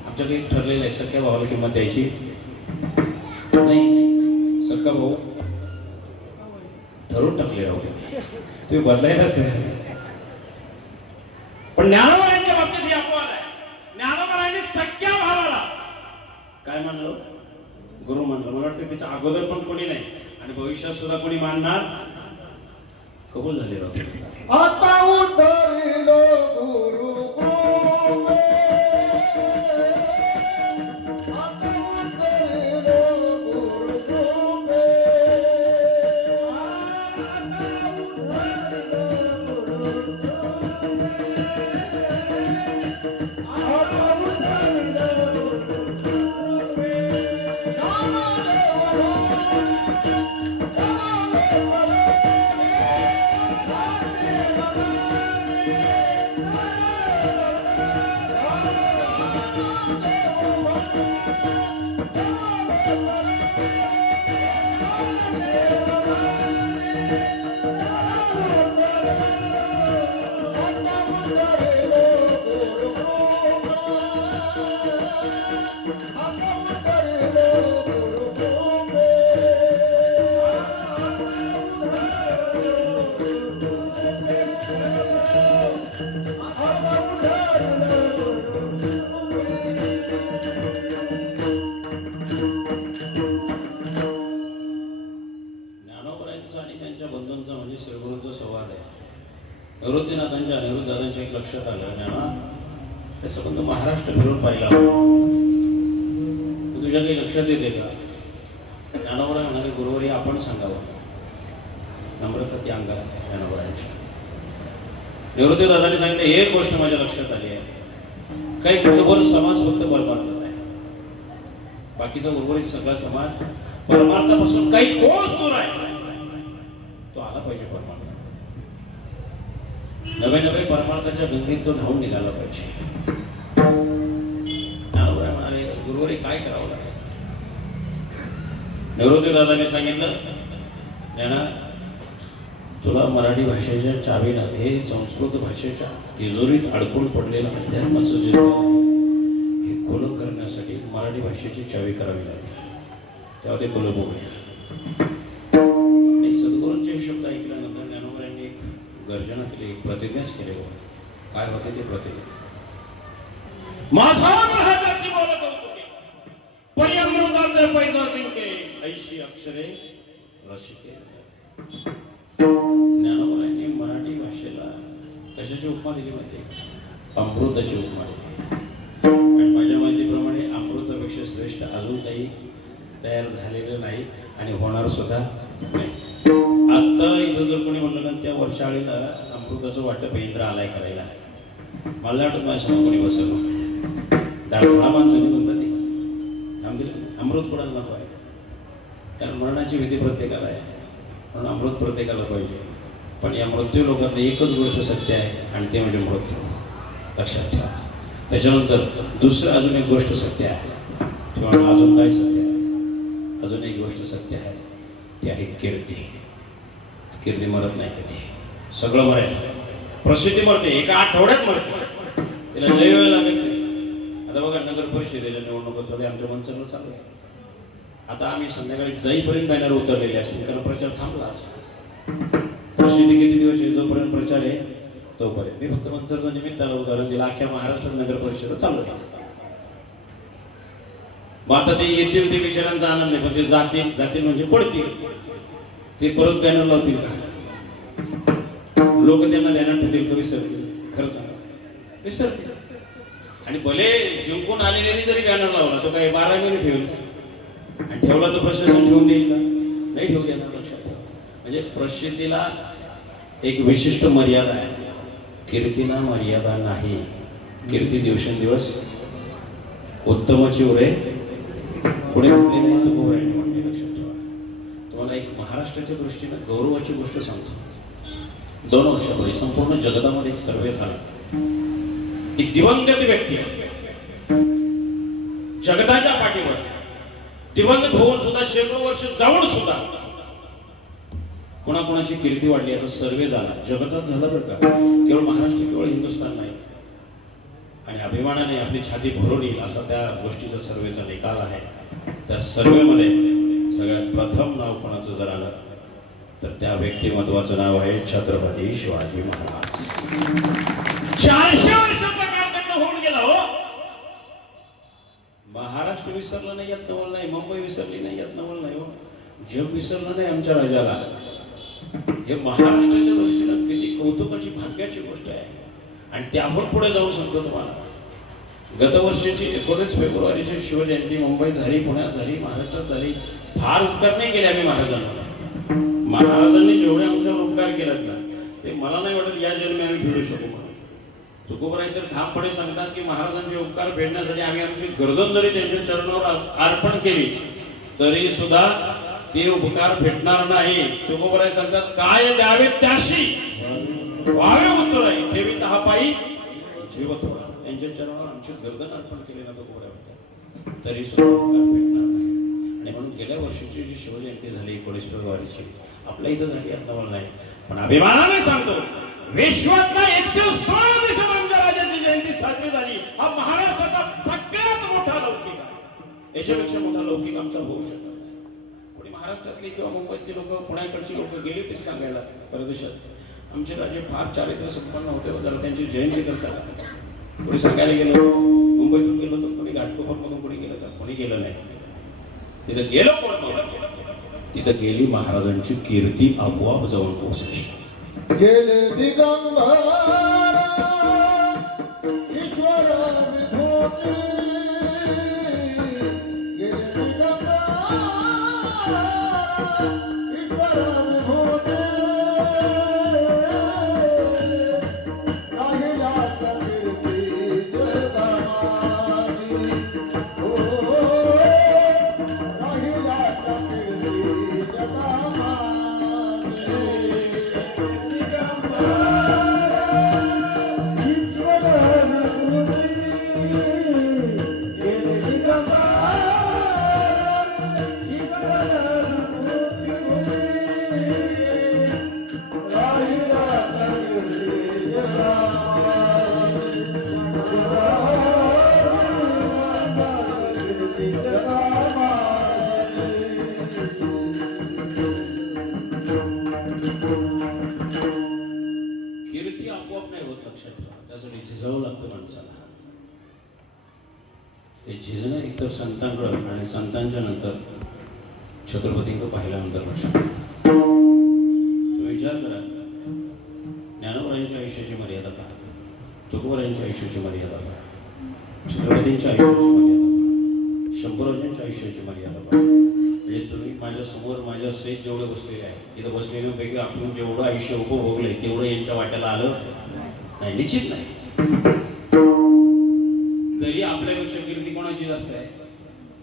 आमच्याकडे एक ठरलेलं आहे, सख्या भावाला किंमत द्यायची नाही. सख्खा भाऊ ठरवून टाकले राहू तुम्ही बदलायलाच नाही. पण ज्ञानोबरायांच्या बाबतीत ही अपवाद आहे. ज्ञानोबरायांनी सख्या भावाला काय मानलं? गुरु मानलं. मला वाटतं त्याच्या अगोदर पण कोणी नाही आणि भविष्यात सुद्धा कोणी मानणार. कबूल झाले राहू. आता उतरिलो गुरु कृपे, आता उतरिलो गुरु कृपे, निवृत्तीनाथांच्या अनिरुद्धदादांच्या एक लक्षात आलं ज्ञाना ते संबंध महाराष्ट्र फिरून पाहिला. तुझ्या काही लक्षात येते का? ज्ञानोबराय म्हणाले गुरुवारी आपण सांगावं. नम्रता ती अंगात ज्ञानोबरायांच्या. निवृत्तीदादांनी सांगितलं एक गोष्ट माझ्या लक्षात आली आहे, काही कुटुंबर समाज फक्त परमार्थात आहे, बाकीचा उर्वरित सगळा समाज परमार्थापासून काही कोस दूर आहे. तो आला पाहिजे परमार्थ. नवे नवे परमार्थाच्या गंगेत तो धावून निघाला पाहिजे. ज्ञानोबराय म्हणाले गुरुवारी काय करावं लागेल? निवृत्तीदादांनी सांगितलं ज्ञाना तुला मराठी भाषेच्या चावीला हे संस्कृत भाषेच्या तिजोरीत अडकून पडलेलं अध्यात्माचं जे हे खुलं करण्यासाठी मराठी भाषेची चावी करावी लागेल. तेव्हा ते खुलं बघूया. आणि सद्गुरूंचे शब्द ऐकल्यानंतर ज्ञानोबरायांनी एक गर्जना केली, एक प्रतिज्ञाच केली. काय होते ते प्रतिज्ञा? माझा महाराजाची बोलत होतो पैसा जिंके ऐशी अक्षरे रसिके. कशाची उपमा दिली माहिती? अमृताची उपमा दिली. आणि माझ्या माहितीप्रमाणे अमृतापेक्षा श्रेष्ठ अजून काही तयार झालेलं नाही आणि होणार सुद्धा नाही. आता इथं जर कोणी म्हणलं ना त्या वर्षाळीला अमृताचं वाटप इंद्र आलाय करायला, मला वाटत माझ्या समोर कोणी बसवलं दाढा माणसाने म्हणतात ते थांब दिलं अमृत कोणाला नको आहे, कारण मरणाची विधी प्रत्येकाला आहे म्हणून अमृत प्रत्येकाला पाहिजे. पण या मृत्यू लोकांना एकच गोष्ट सत्य आहे आणि ते म्हणजे मृत्यू. लक्षात ठेवा. त्याच्यानंतर दुसरं अजून एक गोष्ट सत्य आहे. किंवा अजून काय सत्य आहे? अजून एक गोष्ट सत्य आहे, ती आहे कीर्ती. कीर्ती मरत नाही कधी. सगळं मरेल. प्रसिद्धी मरते, एका आठवड्यात मरते, तिला लय वेळ लागत नाही. आता बघा नगर परिषदेच्या निवडणुका चालू आमच्या मंचाला चालू आहे. आता आम्ही संध्याकाळी जाईपर्यंत बॅनर उतरलेले असतील कारण प्रचार थांबला असतो. प्रसिद्धी किती दिवस आहे? जोपर्यंत प्रचार आहे तोपर्यंत. मी फक्त मंचरचं निमित्तानं उदाहरण दिलं. अख्ख्या महाराष्ट्रात नगर परिषद चालू आहे. मग आता ते येतील ते विचारांचा आनंद नाही, पण ते जातील म्हणजे पडतील. ते परत बॅनर लावतील का? लोक त्यांना ध्यानात ठेवतील का विसरतील? खरं सांगा, विसरतील. आणि भले जिंकून आलेल्याने जरी बॅनर लावला तो काही 12 मिनिट ठेवला आणि ठेवला तर प्रशासन ठेवून देईल का? नाही ठेवू देणार. लक्षात ठेवा. म्हणजे प्रसिद्धीला एक विशिष्ट मर्यादा आहे, कीर्तीला मर्यादा नाही. कीर्ती दिवसेंदिवस उत्तमाची उरे पुढे म्हटले नाही, तो गोवरायने म्हटले. लक्षात ठेवा. तुम्हाला एक महाराष्ट्राच्या दृष्टीनं गौरवाची गोष्ट सांगतो. 2 वर्षापूर्वी संपूर्ण जगतामध्ये एक सर्वे झाला. एक दिवंगत व्यक्ती जगताच्या पाठीवर दिवंगत होऊन सुद्धा शेकडो वर्ष जाऊन सुद्धा कोणाकोणाची कीर्ती वाढली याचा सर्वे झाला. जगतात झाला बरं का, केवळ महाराष्ट्र केवळ हिंदुस्थान नाही. आणि अभिमानाने आपली छाती भरून येईल असा त्या गोष्टीचा सर्वेचा निकाल आहे. त्या सर्वेमध्ये सगळ्यात प्रथम नाव कोणाचं जर आलं तर त्या व्यक्तिमत्वाचं नाव आहे छत्रपती शिवाजी महाराज. 400 वर्षाचा कालखंड होऊन गेला हो. महाराष्ट्र विसरलं नाही यात नवल नाही, मुंबई विसरली नाही यात नवल नाही हो, जग विसरलं नाही आमच्या राजाला. हे महाराष्ट्राच्या दृष्टीनं किती कौतुकाची भाग्याची गोष्ट आहे. आणि त्याहून पुढे जाऊन सांगतो तुम्हाला, गतवर्षीची 19 फेब्रुवारीची शिवजयंती मुंबईत झाली, पुण्यात झाली, महाराष्ट्रात झाली. फार उपकार नाही केले आम्ही महाराजांना. महाराजांनी जेवढे आमच्यावर उपकार केलेत ना ते मला नाही वाटत या जन्मी आम्ही फेडू शकू म्हणून. तुकोबराय तर ठामपणे सांगतात की महाराजांचे उपकार फेडण्यासाठी आम्ही आमची गर्दन जरी त्यांच्या चरणावर अर्पण केली तरी सुद्धा ते उपकार भेटणार नाही. तुकोबराय सांगतात काय द्यावे त्याशी व्हावे उत्तर आहे, ठेवी तहा पायी जीव थोडा. त्यांच्या चरणावर आमची गर्दन अर्पण केली ना तुकोबराय होत्या तरी सुद्धा उपकार भेटणार नाही. आणि म्हणून गेल्या वर्षीची जी शिवजयंती झाली 19 फेब्रुवारीची आपल्या इथं झाली आता नाही, पण अभिमानाने सांगतो विश्वातला 116 देशांच्या राजाची जयंती साजरी झाली. हा महाराष्ट्राचा सगळ्यात मोठा लौकिक आहे. याच्यापेक्षा मोठा लौकिक आमचा होऊ शकत नाही. कोणी महाराष्ट्रातली किंवा मुंबईतली लोक पुण्याकडची लोक गेली तरी सांगायला परदेशात आमचे राजे फार चारित्र्य संपन्न होते, जरा त्यांची जयंती करतात. कोणी सांगायला गेलो मुंबईतून गेलो तर कोणी घाटकोपरमधून कोणी गेलं तर कोणी गेलं नाही. तिथं गेलो कोण? तिथं गेली महाराजांची कीर्ती आपोआप जाऊन पोहोचली. गेले दिगंबर ईश्वर विभूती, गेले दिगंबर ईश्वर विभूती, राहिला कीर्ती जगमानी, हो राहिला कीर्ती जगमानी. कीर्ती आपोआप नाही होत. लक्षात ठेवा. त्यासाठी झिजावं लागतं माणसाला. ते झिजणं एकतर संतांकडं आणि संतांच्या नंतर छत्रपतींकडे पाहिल्यानंतर लक्षात. तुम्ही विचार करा ज्ञानोबरांच्या आयुष्याची मर्यादा पहा, तुकोबरांच्या आयुष्याची मर्यादा पहा, छत्रपतींच्या आयुष्याची मर्यादा पहा, शंभूराजांच्या आयुष्याची मर्यादा पहा. म्हणजे तुम्ही माझ्या समोर माझ्या सहित जेवढे बसलेले आहे, इथं बसलेल्यांपैकी आपण जेवढं आयुष्य उपभोगलंय तेवढं यांच्या वाट्याला आलं नाही, निश्चित नाही. तरी आपल्यापेक्षा कीर्ती कोणाची जास्त आहे?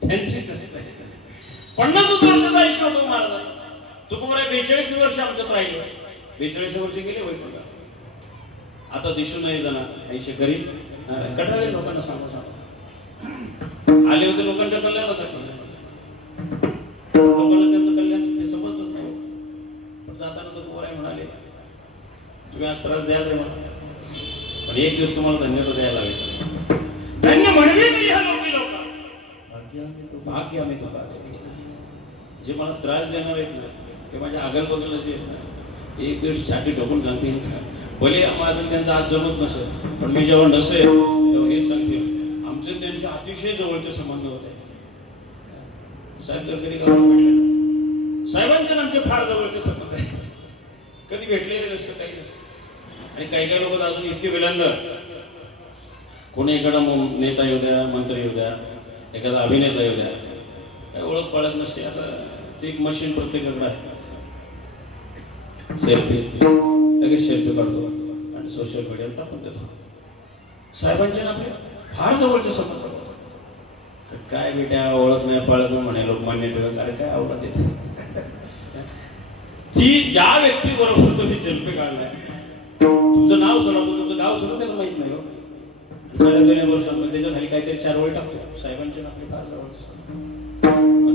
त्यांची जास्त आहे. 50 वर्षाचं आयुष्य होतं महाराज. तुकोबराय 42 वर्ष आमच्यात राहिलो. 42 वर्ष गेले वैकुंठात. आता दिसून नाही जाणार आयुष्य गरीब कटाळे लोकांना सांगू आले होते लोकांच्या कल्याणासाठी. लोकांना त्यांचं कल्याण ते समजतच नाही. पण जाताना तुकोबराय म्हणाले तुम्ही आज त्रास द्याल रे मला, पण एक दिवस तुम्हाला धन्य तर द्यायला लागेल. धन्य म्हणवी नाही ह्या लोकी लोक भाग्य आम्ही तुका जे मला त्रास देणार आहेत ना ते माझ्या अगल बगल जे आहेत ना एक दिवस छाती ठोकून सांगतील भले माझं त्यांचा आज जमत नसेल, पण मी जेव्हा नसेल तेव्हा हे सांगतील आमचे त्यांचे अतिशय जवळचे संबंध होते. साहेब तर कधी गावाला भेटले साहेबांचे आमचे फार जवळचे संबंध आहे. कधी भेटलेले नसतं, काही नसतं. आणि काही काही लोक अजून इतके विलंद कोणी एखादा नेता येऊ द्या, मंत्री येऊ द्या, एखादा अभिनेता येऊ द्या, काय ओळख पाळत नसते. आता ते एक मशीन प्रत्येकाकडे आहे. सेल्फी लगेच सेल्फी काढतो आणि सोशल मीडियावर टाकून देतो. साहेबांचे ना आपले फार जवळचे संबंध. काय बेट्या ओळख नाही पाळत नाही म्हणे लोकमान्य टिळक, अरे काय आवडत येते. ती ज्या व्यक्ती बरोबर तुम्ही सेल्फी काढलाय तुमचं नाव सोडा, तुमचं गाव सोडा त्याला माहित नाही हो. 2.5 वर्षांमध्ये त्याच्या खाली काहीतरी 4 वेळ टाकतो. साहेबांचे आपले फार जवळ.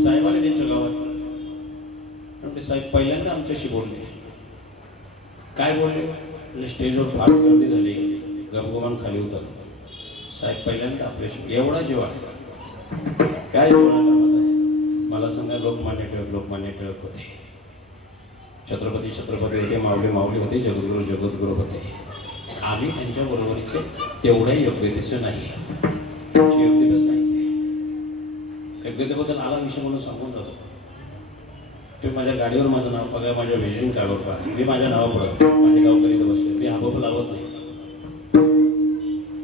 साहेब आले त्यांच्या गावात. ते साहेब पहिल्यांदा आमच्याशी बोलले. काय बोलले? स्टेजवर फार गर्दी झाली, गपगुमान खाली उतरलो. साहेब पहिल्यांदा आपल्याशी एवढा जेव्हा काय बोलणार आहे मला सांगा. लोकमान्य टिळक होते, छत्रपती होते, माऊली होते, जगद्गुरू होते. आम्ही त्यांच्या बरोबरीचे तेवढ्या योग्यतेचे नाही, योग्यतेच नाही. योग्यतेबद्दल आला विषय म्हणून सांगून जातो. ते माझ्या गाडीवर माझं नाव बघा, माझ्या व्हिजिटिंग कार्डवर पहा, मी माझ्या नावापुढं माझे गावकरी बसले. मी हाबप लावत नाही.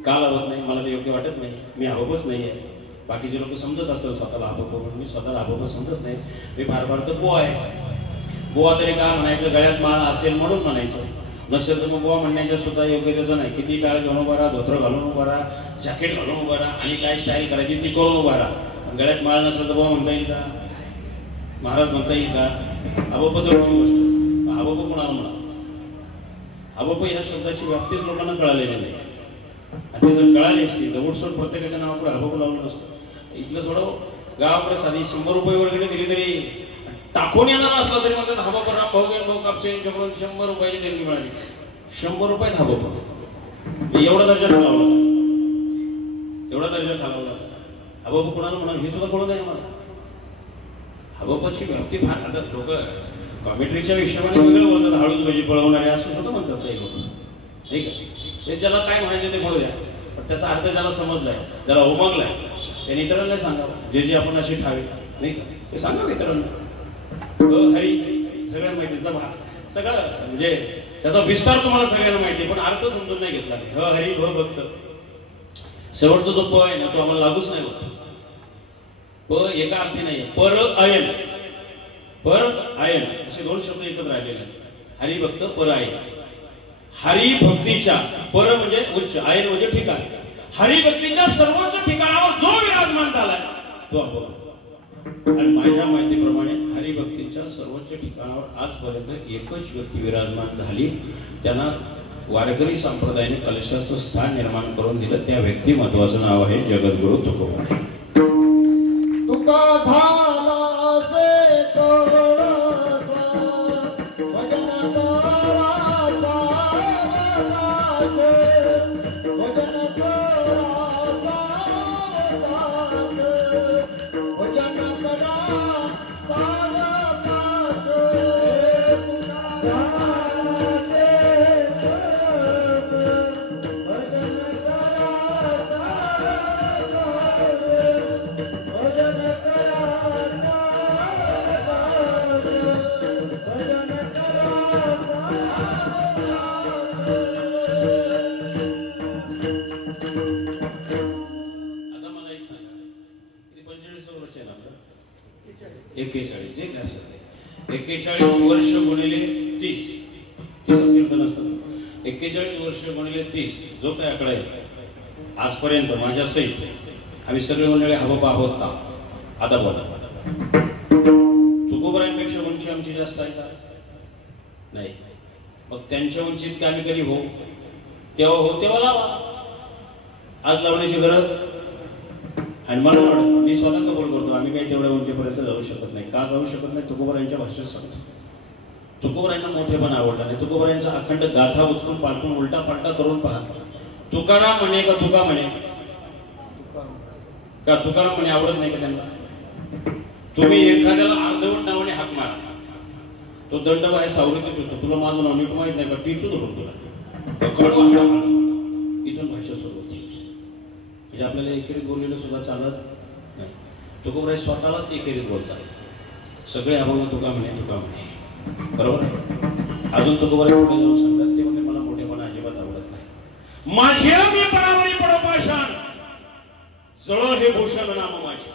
का लावत नाही मला ते योग्य वाटत नाही. मी हाबपच नाही आहे. बाकीचे लोक समजत असतात स्वतःला हाबप, पण मी स्वतःला हाबप समजत नाही. मी फार तर बुवा आहे. बुवा तरी का म्हणायचं? गळ्यात माळ असेल म्हणून म्हणायचं, नसेल तर मग बुवा म्हणण्याच्या सुद्धा योग्यतेचं नाही. किती काळ घेऊन उभा राहा, धोत्र घालून उभा राहा, जॅकेट घालून उभा राहा आणि काय स्टाईल करायची ती करून उभा राहा. गळ्यात माळ नसेल तर बुवा म्हणता येईल का? महाराज म्हणता येईल का? हाबप जवळची गोष्ट. हाबप कोणाला म्हणा? हाबप ह्या शब्दाची व्याप्तीच लोकांना कळालेली नाही. आणि ते जर कळाली असतील तर उठसूट प्रत्येकाच्या नावापुढे हाबप लावलं नसतं. इथलं सोडव गावाकडे साधी 100 रुपये वगैरे दिली तरी टाकून येणार असला तरी म्हणतात हाबप राम भाऊ कापसे यांच्याकडून 100 रुपयाची देणगी मिळाली. 100 रुपयात हाबप. एवढा दर्जा ठरवला, एवढा दर्जा ठरवला. हाबप कोणाला म्हणा हे सुद्धा कळू नये मला. हाबपाची व्याप्ती फार. आता लोक कॉमेंट्रीच्या हिशोबाने वेगळं बोलतात, हळूच भजी पळवणारे असं सुद्धा म्हणतात काही लोक. ठीक आहे, ते ज्याला काय म्हणायचं ते म्हणू द्या, पण त्याचा अर्थ ज्याला समजलाय, ज्याला उमगलाय त्याने इतरांना सांगावं. जे आपण अशी ठावी नाही का ते सांगावं इतरांना. हरी सगळ्यांना माहिती, सगळं म्हणजे त्याचा विस्तार तुम्हाला सगळ्यांना माहिती, पण अर्थ समजून नाही घेतला. हरी भक्त शेवटचा जो प आहे ना तो आम्हाला लागूच नाही होत. प एका अर्थी नाही, पर आयन असे 2 शब्द एकत्र राहिलेले आहेत. हरिभक्त पर आयन. हरिभक्तीच्या पर म्हणजे उच्च, आयन म्हणजे ठिकाण. हरिभक्तीच्या सर्वोच्च ठिकाणावर जो विराजमान झालाय तो आपण. आणि माझ्या माहितीप्रमाणे हरिभक्तीच्या सर्वोच्च ठिकाणावर आजपर्यंत एकच व्यक्ती विराजमान झाली. त्यांना वारकरी संप्रदायाने कलशाचं स्थान निर्माण करून दिलं. त्या व्यक्तिमत्वाचं नाव आहे जगद्गुरु तुकोबराय. तुका झाला से कळसा भजन कराचा भजन कराचा भजन करा 41 जे काय असेल ते 41 वर्ष गुणिले 30 30 असतात 41 वर्ष गुणिले 30 जो काय आकडा आहे आजपर्यंत माझ्या सहित आम्ही सगळे मंडळी हबा आहोत का आता बोला तुकोबरायांपेक्षा उंची आमची जास्त आहे का नाही मग त्यांच्या उंचीत की आम्ही कधी हो तेव्हा लावा आज लावण्याची गरज आणि मला वाटतं मी स्वतः कबूल करतो आम्ही काही तेवढ्या उंचीपर्यंत जाऊ शकत नाही का जाऊ शकत नाही तुकोबरायांच्या भाषेत सांगतो तुकोबरायांना मोठेपण आवडला नाही तुकोबरायांचा अखंड गाथा उचलून पालटून उलटा पालटा करून पहा तुकाराम म्हणे का तुका म्हणे का तुकाराम म्हणे आवडत नाही का त्यांना तुम्ही एखाद्याला अर्धवट नावाने हाक मारा तो दंड बाहेर सावरीतच होतो तुला माझं नाव नीट माहित नाही का टीचू धरून तुला इथून भाषा सुरू होती म्हणजे आपल्याला एकेरीत बोललेलं सुद्धा चालत नाही तुकोबराय स्वतःलाच एकेरीत बोलतात सगळे अभंग तुका म्हणे बरोबर अजून तुकोबराय पुढे जाऊन सांगतात ते म्हणजे मला मोठेपणा अजिबात आवडत नाही माझ्या मी परावरी पडो पाषाण जळ हे भूषण नाम माझे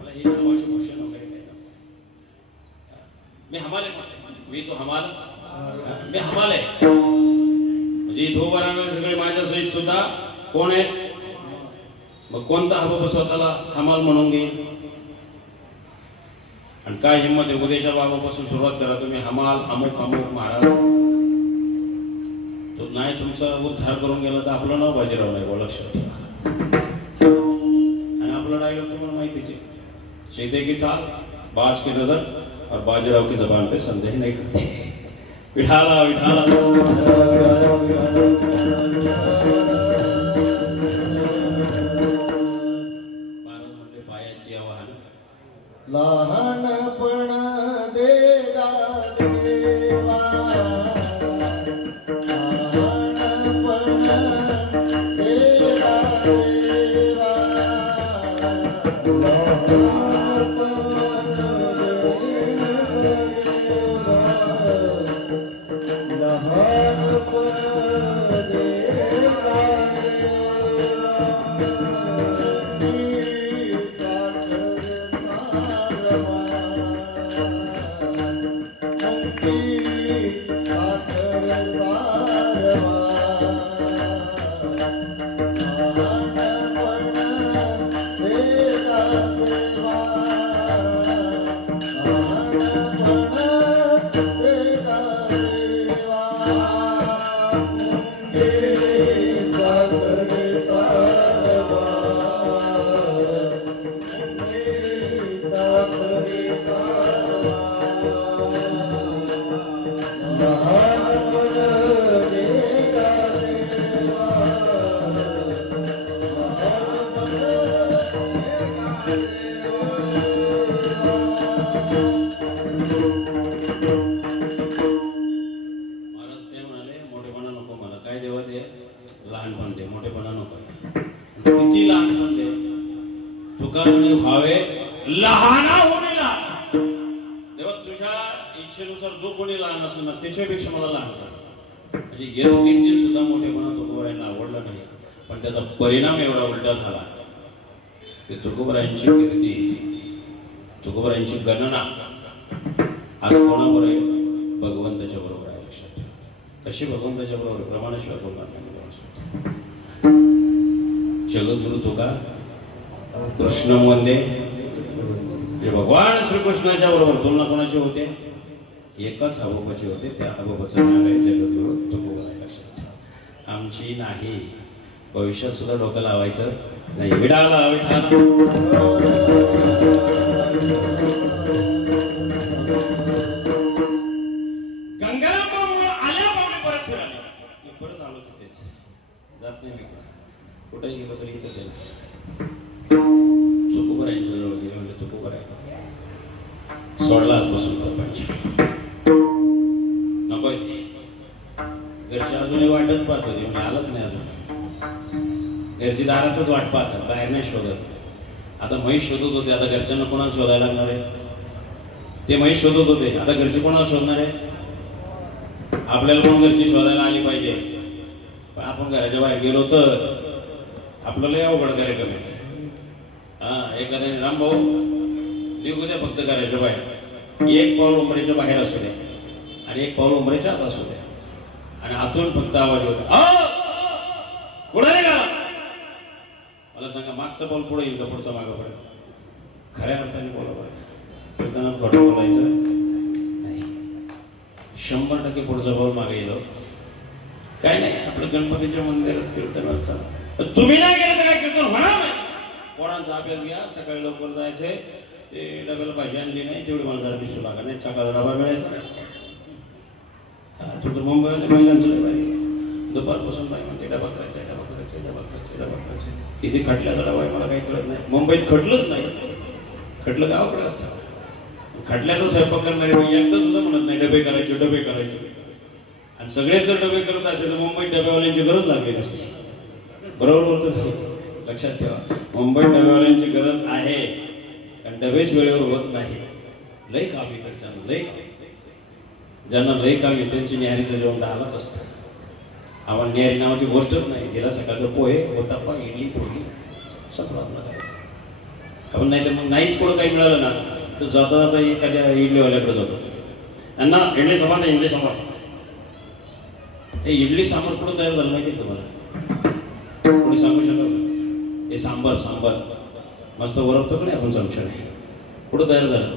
मला हे नावाचे भूषण वगैरे काय मी हमाल मी तो हमाल मी हमाल आहे म्हणजे इथं उभं राहणारे सगळे माझ्या सहित सुद्धा कोण आहेत मग कोणता हबा स्वतःला हमाल म्हणून घेईल आणि काय हिंमत आहे उद्याच्या बाबापासून सुरुवात करा तुम्ही हमाल अमुक अमुक महाराज तो नाही तुमचा उद्धार करून गेला तर आपलं नाव बाजीराव नाही बोला लक्षात आणि आपलं डायलॉग तुम्हाला माहितीच आहे चैते की चाल बाज की नजर और बाजीराव की जबान पे संदेह नहीं करते विठाला विठाला पायाची आवाहन लहानपण देगा देवा लहानपण देगा देवा लहानपण दे मोठेपणा नको किती लहानपण दे तुकाराम व्हावे लहाना होणीला तेव्हा तुझ्या इच्छेनुसार जो कोणी लहान असेल ना त्याच्यापेक्षा मला लहान कर म्हणजे येतकिंची सुद्धा मोठेपणा तुकोबरायांना आवडला नाही पण त्याचा परिणाम एवढा उलटा झाला की तुकोबरायांची कीर्ती तुकोबरायांची गणना आज कोणाबरोबर आहे भगवंताच्या बरोबर आहे लक्षात कशी भगवंताच्या बरोबर प्रमाणाशिवाय बोलणार नाही जगद्गुरु तुका कृष्ण वंदे भगवान श्रीकृष्णाच्या बरोबर तुलना कोणाची होते एकाच हबोबाची होते त्या हबोबाचं नाव आहे जगद्गुरु तुकोबराय लक्षात आमची नाही भविष्यात सुद्धा डोकं लावायचं नाही विडाला विठाला गंगाराम आल्या पाहुणे परत फिराले मी परत आलो तिथेच जात नाही मी कुठेही गेलो तरी इथंच आहे तुकोबरायांच्या जवळ गेले म्हणजे तुकोबराय सोडला आजपासून पाहिजे नकोय घरच्या अजूनही वाटच पाहत होते म्हणजे आलंच नाही अजून घरची दारातच वाट पाहतात बाहेर नाही शोधत आता म्हैस शोधत होते आता घरच्यांना कोणाला शोधायला लागणार आहे ते म्हैस शोधत होते आता घरची कोणाला शोधणार आहे आपल्याला पण घरची शोधायला आली पाहिजे पण आपण घराच्या बाहेर गेलो तर आपल्याला अवघड कार्यक्रम आहे हा एखाद्याने रामभाऊ निघू द्या फक्त करायचं बाहेर. एक पाऊल उंबरीच्या बाहेर असू द्या आणि एक पाऊल उंबरीच्या आत असू द्या आणि आतून फक्त आवाज होता पुढे निघा. मला सांगा मागचा पाऊल पुढे येईल का पुढचा मागं पडेल? खऱ्या अर्थाने बोला बरं. कीर्तनात खोटं बोलायचं नाही. 100% पुढचा पाऊल मागे येईल. काय नाही आपलं गणपतीच्या मंदिरात कीर्तनाचा तुम्ही नाही गेलं तर काय कीर्तन होणार नाही. पोरांचा अभ्यास घ्या. सकाळी लवकर जायचंय. ते डब्याला भाजी आणली नाही तेवढी मला जरा दिसू लागा नाही. सकाळचा डबा मिळायचा नाही. तुमचं मुंबईमध्ये महिलांचं लय भारी. दुपारपासून बाई म्हणते डबा करायचा डबा करायचा डबा करायचा डबा करायचा. किती खटल्याचा डबा आहे मला काही कळत नाही. मुंबईत खटलंच नाही. खटलं गावाकडे असतं. खटल्याचा स्वयंपाक करणारे बाई एकदा सुद्धा म्हणत नाही डबे करायचे डबे करायचे. आणि सगळेच जर डबे करत असेल तर मुंबईत डबेवाल्यांची गरज लागलेली असते. बरोबर बोलतो नाही? लक्षात ठेवा मुंबईत डबेवाल्यांची गरज आहे कारण डबेच वेळेवर होत नाही. लय काम इकडच्या लय काम. ज्यांना लय काम येते त्यांची न्याहारीचं जेवण दहालाच असतं. आम्हाला न्याहारी नावाची गोष्टच नाही. गेला सकाळचं पोहे होताप्पा इडली पोळी सगळं आपण नाही तर मग नाहीच कोण काही मिळालं ना तर जाता जाता एखाद्या इडलीवाल्याकडे जातो. त्यांना इडली सांबार नाही इडली सांबार. हे इडली सांबार कुठं तयार झालं माहिती तुम्हाला? कोणी सांगू शकत? हे सांबार सांबार मस्त वरपतो का नाही आपण चमच्याने कुठं तयार झालं?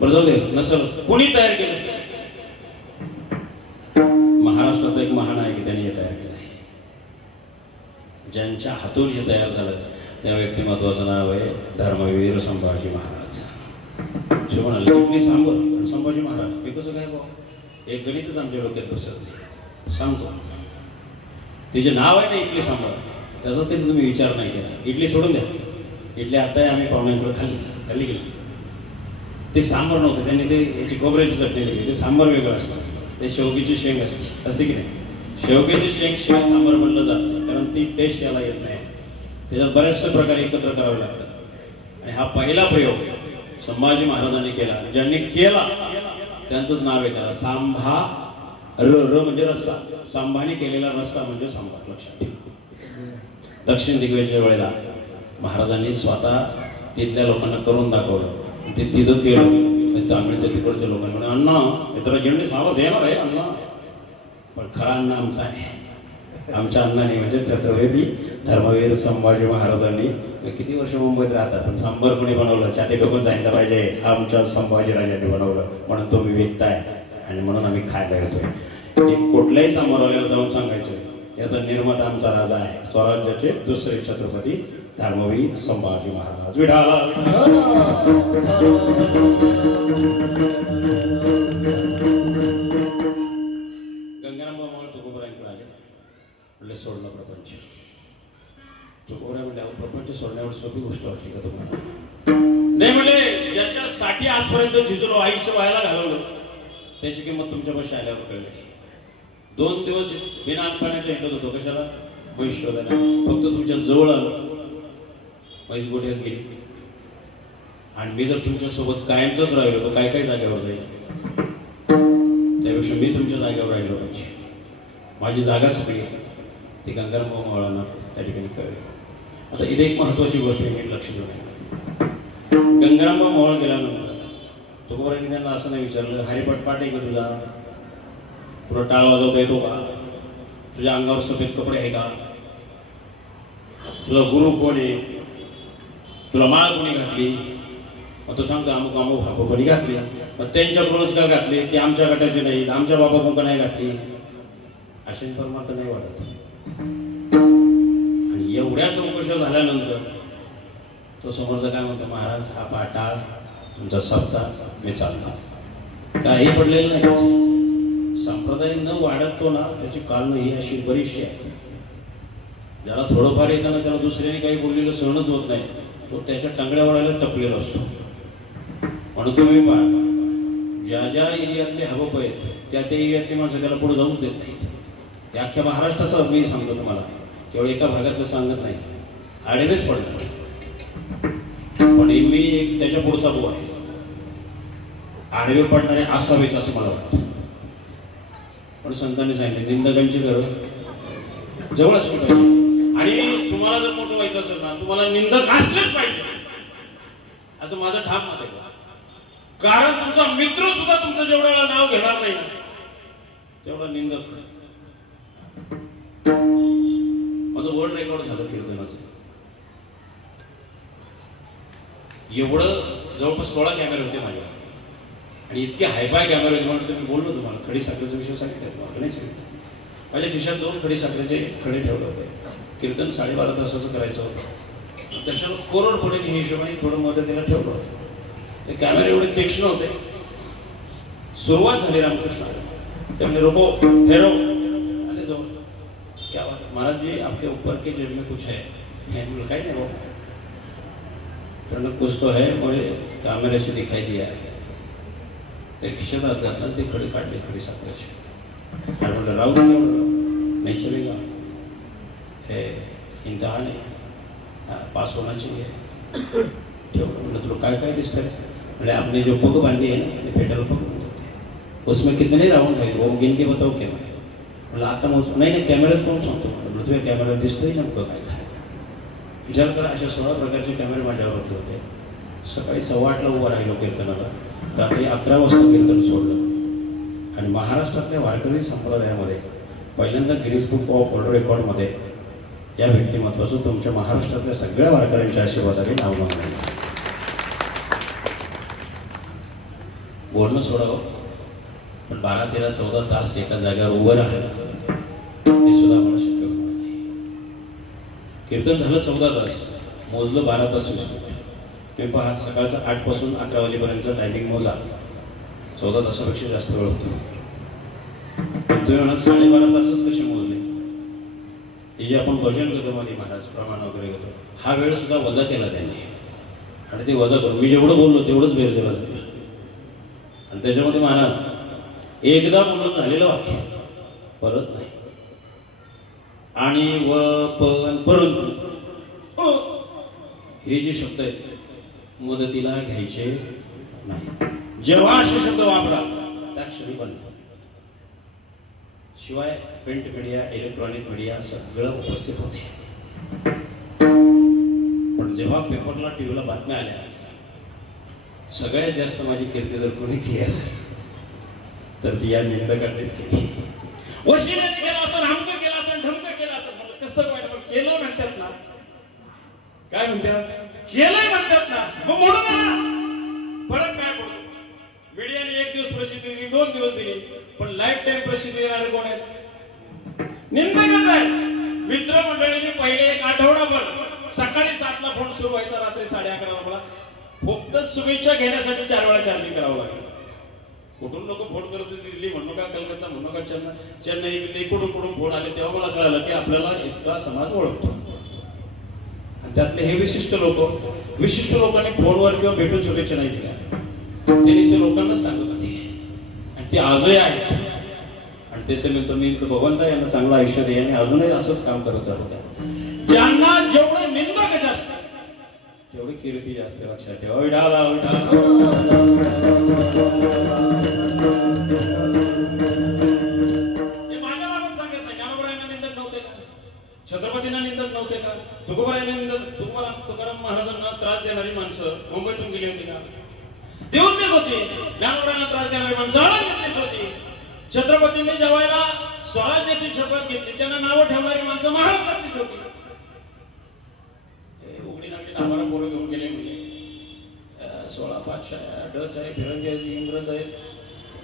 बरं जाऊ दे नसल कोणी तयार केलं? महाराष्ट्राचा एक महानायक आहे त्याने हे तयार केलं आहे. ज्यांच्या हातून हे तयार झालं त्या व्यक्तिमत्वाचं नाव आहे धर्मवीर संभाजी महाराज. म्हणाले इडली सांबर आणि संभाजी महाराज हे कसं काय भाऊ? एक गणितच आमच्या डोक्यात बसत नाही. सांगतो तिचे नाव आहे ना इडली सांबर त्याचा तरी तुम्ही विचार नाही केला. इडली सोडून द्या. इडली आताही आम्ही पाहुण्यांकडे खाल्ली गेली. ते सांबर नव्हतं त्यांनी ते याची खोबऱ्याची चटणी दिली. ते सांबर वेगळं असतं. ते शेवगीची शेंग असते की नाही? शेवग्याची शेंग शिवाय सांबर बनलं जात नाही कारण ती टेस्ट याला येत नाही. त्याच्यात बऱ्याचशा प्रकारे एकत्र करावे लागतात. आणि हा पहिला प्रयोग संभाजी महाराजांनी केला. ज्यांनी केला त्यांचंच नाव आहे त्याला सांभा र म्हणजे रस्सा. सांभाने केलेला रस्सा म्हणजे सांबार. लक्षात ठेवा. दक्षिण दिग्गजच्या वेळेला महाराजांनी स्वतः तिथल्या लोकांना करून दाखवलं. ते तिथं केलं तामिळच्या तिकडच्या लोकांनी म्हणजे अण्णा हे तर जेवढे सांबार देणार आहे अण्णा. पण खरा अण्णा आमचा आहे. आमच्या अण्णाने म्हणजे छत्रपती धर्मवीर संभाजी महाराजांनी किती वर्ष मुंबईत राहतात पण सांबार कोणी बनवलं? छाती डोकून सांगितलं पाहिजे आमच्या संभाजीराजांनी बनवलं म्हणून तो विविधताय आणि म्हणून आम्ही खायला येतोय. कुठल्याही सांबारवाल्याला जाऊन सांगायचं याचा निर्माता आमचा राजा आहे. स्वराज्याचे दुसरे छत्रपती धर्मवीर संभाजी महाराज. विठाला गंगारामबाबा मला तुकोबरांकडे आले म्हणले सोडलं प्रपंच. तुकोबरा म्हणले प्रपंच सोडण्यावर सोपी गोष्ट वाटली का तुम्हाला? नाही म्हणले ज्याच्यासाठी आजपर्यंत झिजलो आयुष्य व्हायला घालवलं त्याची किंमत तुमच्यापाशी आल्यावर कळली. 2 दिवस बिना पाण्याच्या हिंडत होतो कशाला? म्हैस शोधायला. फक्त तुमच्या जवळ आलो म्हैस गोठ्यात गेली आणि मी जर तुमच्यासोबत कायमच राहिलो तर काय काय जागेवर जाईल. त्यापेक्षा मी तुमच्या जागेवर राहिलो पाहिजे. माझी जागा चुकली ती गंगारामबाबा मावळांना त्या ठिकाणी कळली. आता इथे एक महत्वाची गोष्ट आहे लक्ष देऊ. गंगारामबाबा मावळ गेल्यानंतर तुकोबरांनी त्यांना असं नाही विचारलं हरिपाठ पाठ आहे का तुझा? तुला टाळ वाजवता येतो का? तुझ्या अंगावर सफेद कपडे आहे का? तुझा गुरु कोण आहे? तुला माळ कोणी घातली? मग तो सांगतो अमुक अमुक बाबांनी घातली. मग त्यांच्याकडूनच का घातली? ते आमच्या गटाचे नाही आमच्या बाबा का नाही घातली? अशी परमार्थ नाही वाटत. आणि एवढ्या चौकशा झाल्यानंतर तो समोरचा काय म्हणतो महाराज हा पाटाळ तुमचा सप्ताह मी चालतो. काही पडलेलं नाही. संप्रदाय न वाढतो ना त्याची कारणं ही अशी बरीचशी आहे. ज्याला थोडंफार येताना त्याला दुसऱ्याने काही बोललेलं सहनच होत नाही तो त्याच्या टांगड्या वळायला टपलेला असतो. म्हणून तुम्ही पहा ज्या ज्या एरियातले हवप आहेत त्या एरियातली माणसं त्याला पुढे जाऊच देत नाही. ते अख्ख्या महाराष्ट्राचा मी सांगतो तुम्हाला केवळ एका भागातलं सांगत नाही. आडवेच पडतात पण मी एक त्याच्या पुढचा बो आहे. आडवे पडणारे असावेच असं मला वाटतं. पण संतांनी सांगितलं निंदकांची घरं जवळ असली पाहिजे. आणि तुम्हाला जर मोठं व्हायचं असेल ना तुम्हाला निंदक असलेच पाहिजे. असं माझं ठाम मत आहे. कारण तुमचा मित्र सुद्धा तुमचं जेवढं नाव घेणार नाही तेवढं निंदक. माझं वर्ल्ड रेकॉर्ड झालं कीर्तनाचं. एवढं जवळपास 16 कॅमेरे होते माझ्या आणि इतके हायफाय कॅमेरे होते म्हणून मी बोललो तुम्हाला. खडी साखरेचा विषय सांगितलं तुम्हाला नाही सांगितलं. माझ्या खिशात 2 खडी साखरेचे खडे ठेवले होते. कीर्तन 12.5 तासाचं करायचं होतं. त्याच्यावर करोड पडेल हे हिशोबाने थोडं मदतीला ठेवलं होतं. ते कॅमेरे एवढे तीक्ष्ण होते. सुरुवात झाली रामकृष्ण त्याने रोको ठहरो अरे जो क्या बात है महाराज जी आपके ऊपर के जेब में कुछ है. मैं काही नाही बाबा कुछ तो है मुझे कैमरे से दिखाई दिया है. ते खिशात घातला ते खडे काढले खडी साखरेचे. म्हटलं राहू दे नहीं चलेगा हे इम्तिहान है पास होना चाहिए. ठेवलं म्हटलं तुला काय काय दिसतंय. म्हणजे आपने जो पग बांधली है ना ते फेटल पग उसमें कितने राउंड है वो गिन के बताओ क्या. म्हटलं आता मग नाही कॅमेऱ्यात कोण सांगतो. म्हटलं तुझ्या कॅमेऱ्यात दिसतोय नेमकं काय काय. विचार करा अशा 16 प्रकारचे कॅमेरे माझ्यावरती होते. सकाळी 8:15ला उभं राहिलो कीर्तनाला. रात्री 11 वाजता कीर्तन सोडलं आणि महाराष्ट्रातल्या वारकरी संप्रदायामध्ये पहिल्यांदा गिनीज बुक ऑफ वर्ल्ड रेकॉर्डमध्ये या व्यक्तिमत्वाचं तुमच्या महाराष्ट्रातल्या सगळ्या वारकऱ्यांच्या आशीर्वादाने नाव नोंदवलं. बोलणं सोडावं पण 12, 13, 14 तास एका जागेवर उभं राहिलं हे सुद्धा मला शक्य होणार नाही. कीर्तन झालं 14 तास मोजलं 12 तास. तुम्ही पहा सकाळचं 8 पासून 11 वाजेपर्यंत टायमिंग मोजा 14 तासापेक्षा जास्त वेळ होतो. तुम्ही म्हणा 12.5 तासच कसे मोजले. हे जे आपण भजन करतो मध्ये महाराज प्रमाण वगैरे करतो हा वेळ सुद्धा वजा केला त्यांनी आणि ते वजा करून मी जेवढं बोललो तेवढंच वेळ झाला आणि त्याच्यामध्ये महाराज एकदा बोलून झालेलं वाक्य परत नाही आणि व पण परंतु हे जे शब्द आहेत मदतीला घ्यायचे नाही. जेव्हा असे शब्द वापरा त्या क्षणी बंद. शिवाय प्रिंट मीडिया इलेक्ट्रॉनिक मीडिया सगळं उपस्थित होते. पण जेव्हा पेपरला टीव्हीला बातम्या आल्या सगळ्यात जास्त माझी कीर्ती जर कोणी केली असेल तर ती या निंदकांनीच केली. वशिने केलं असं नामकं केलं असं ढमकं केलं असं म्हटलं कसं वाईट पण केलं म्हणतात ना. काय म्हणतात केलंय म्हणतात ना मग म्हणून ना फरक काय पडतो. मीडियाने 1 दिवस प्रसिद्धी दिली 2 दिवस दिली पण लाईफ टाईम प्रसिद्धी देणारे कोण आहेत निंदकच आहेत. मित्रमंडळीने पहिले 1 आठवडाभर सकाळी 7ला फोन सुरू व्हायचा रात्री 11:30ला मला फक्त शुभेच्छा घेण्यासाठी 4 वेळा चार्जिंग करावं लागलं. कुठून लोक फोन करत होते दिल्ली म्हणू का कलकत्ता म्हणू का चेन्नई बिल्ली कुठून कुठून फोन आले तेव्हा मला कळालं की आपल्याला इतका समाज ओळखतो. आणि त्यातले हे विशिष्ट लोकांनी फोनवर किंवा भेटून शुभेच्छा नाही दिल्या. ते नुसते लोकांना सांगत होते आणि ते आजही आहेत. आणि ते म्हणतो मी भगवंता यांना चांगलं आयुष्य दे आणि अजूनही असंच काम करत राहू. ज्यांना जेवढं निंदक जास्त तेवढी कीर्ती जास्त. लक्षात ठेवा. विठाला विठाला छत्रपतींना निंदक नव्हते का. तुकाराम महाराजांना त्रास देणारी माणसं मुंबईतून गेली होती का. देऊनच होती. ज्ञानोबांना त्रास देणारी माणसं घेतलीच होती. छत्रपतींनी जेव्हा स्वराज्याची शपथ घेतली त्यांना नावं ठेवणारी माणसं महाराष्ट्रातलीच होती. उघडी नागडी 10-12 पोरं घेऊन गेले म्हणजे 16 पातशाह डच आहे फिरंगी इंग्रज आहेत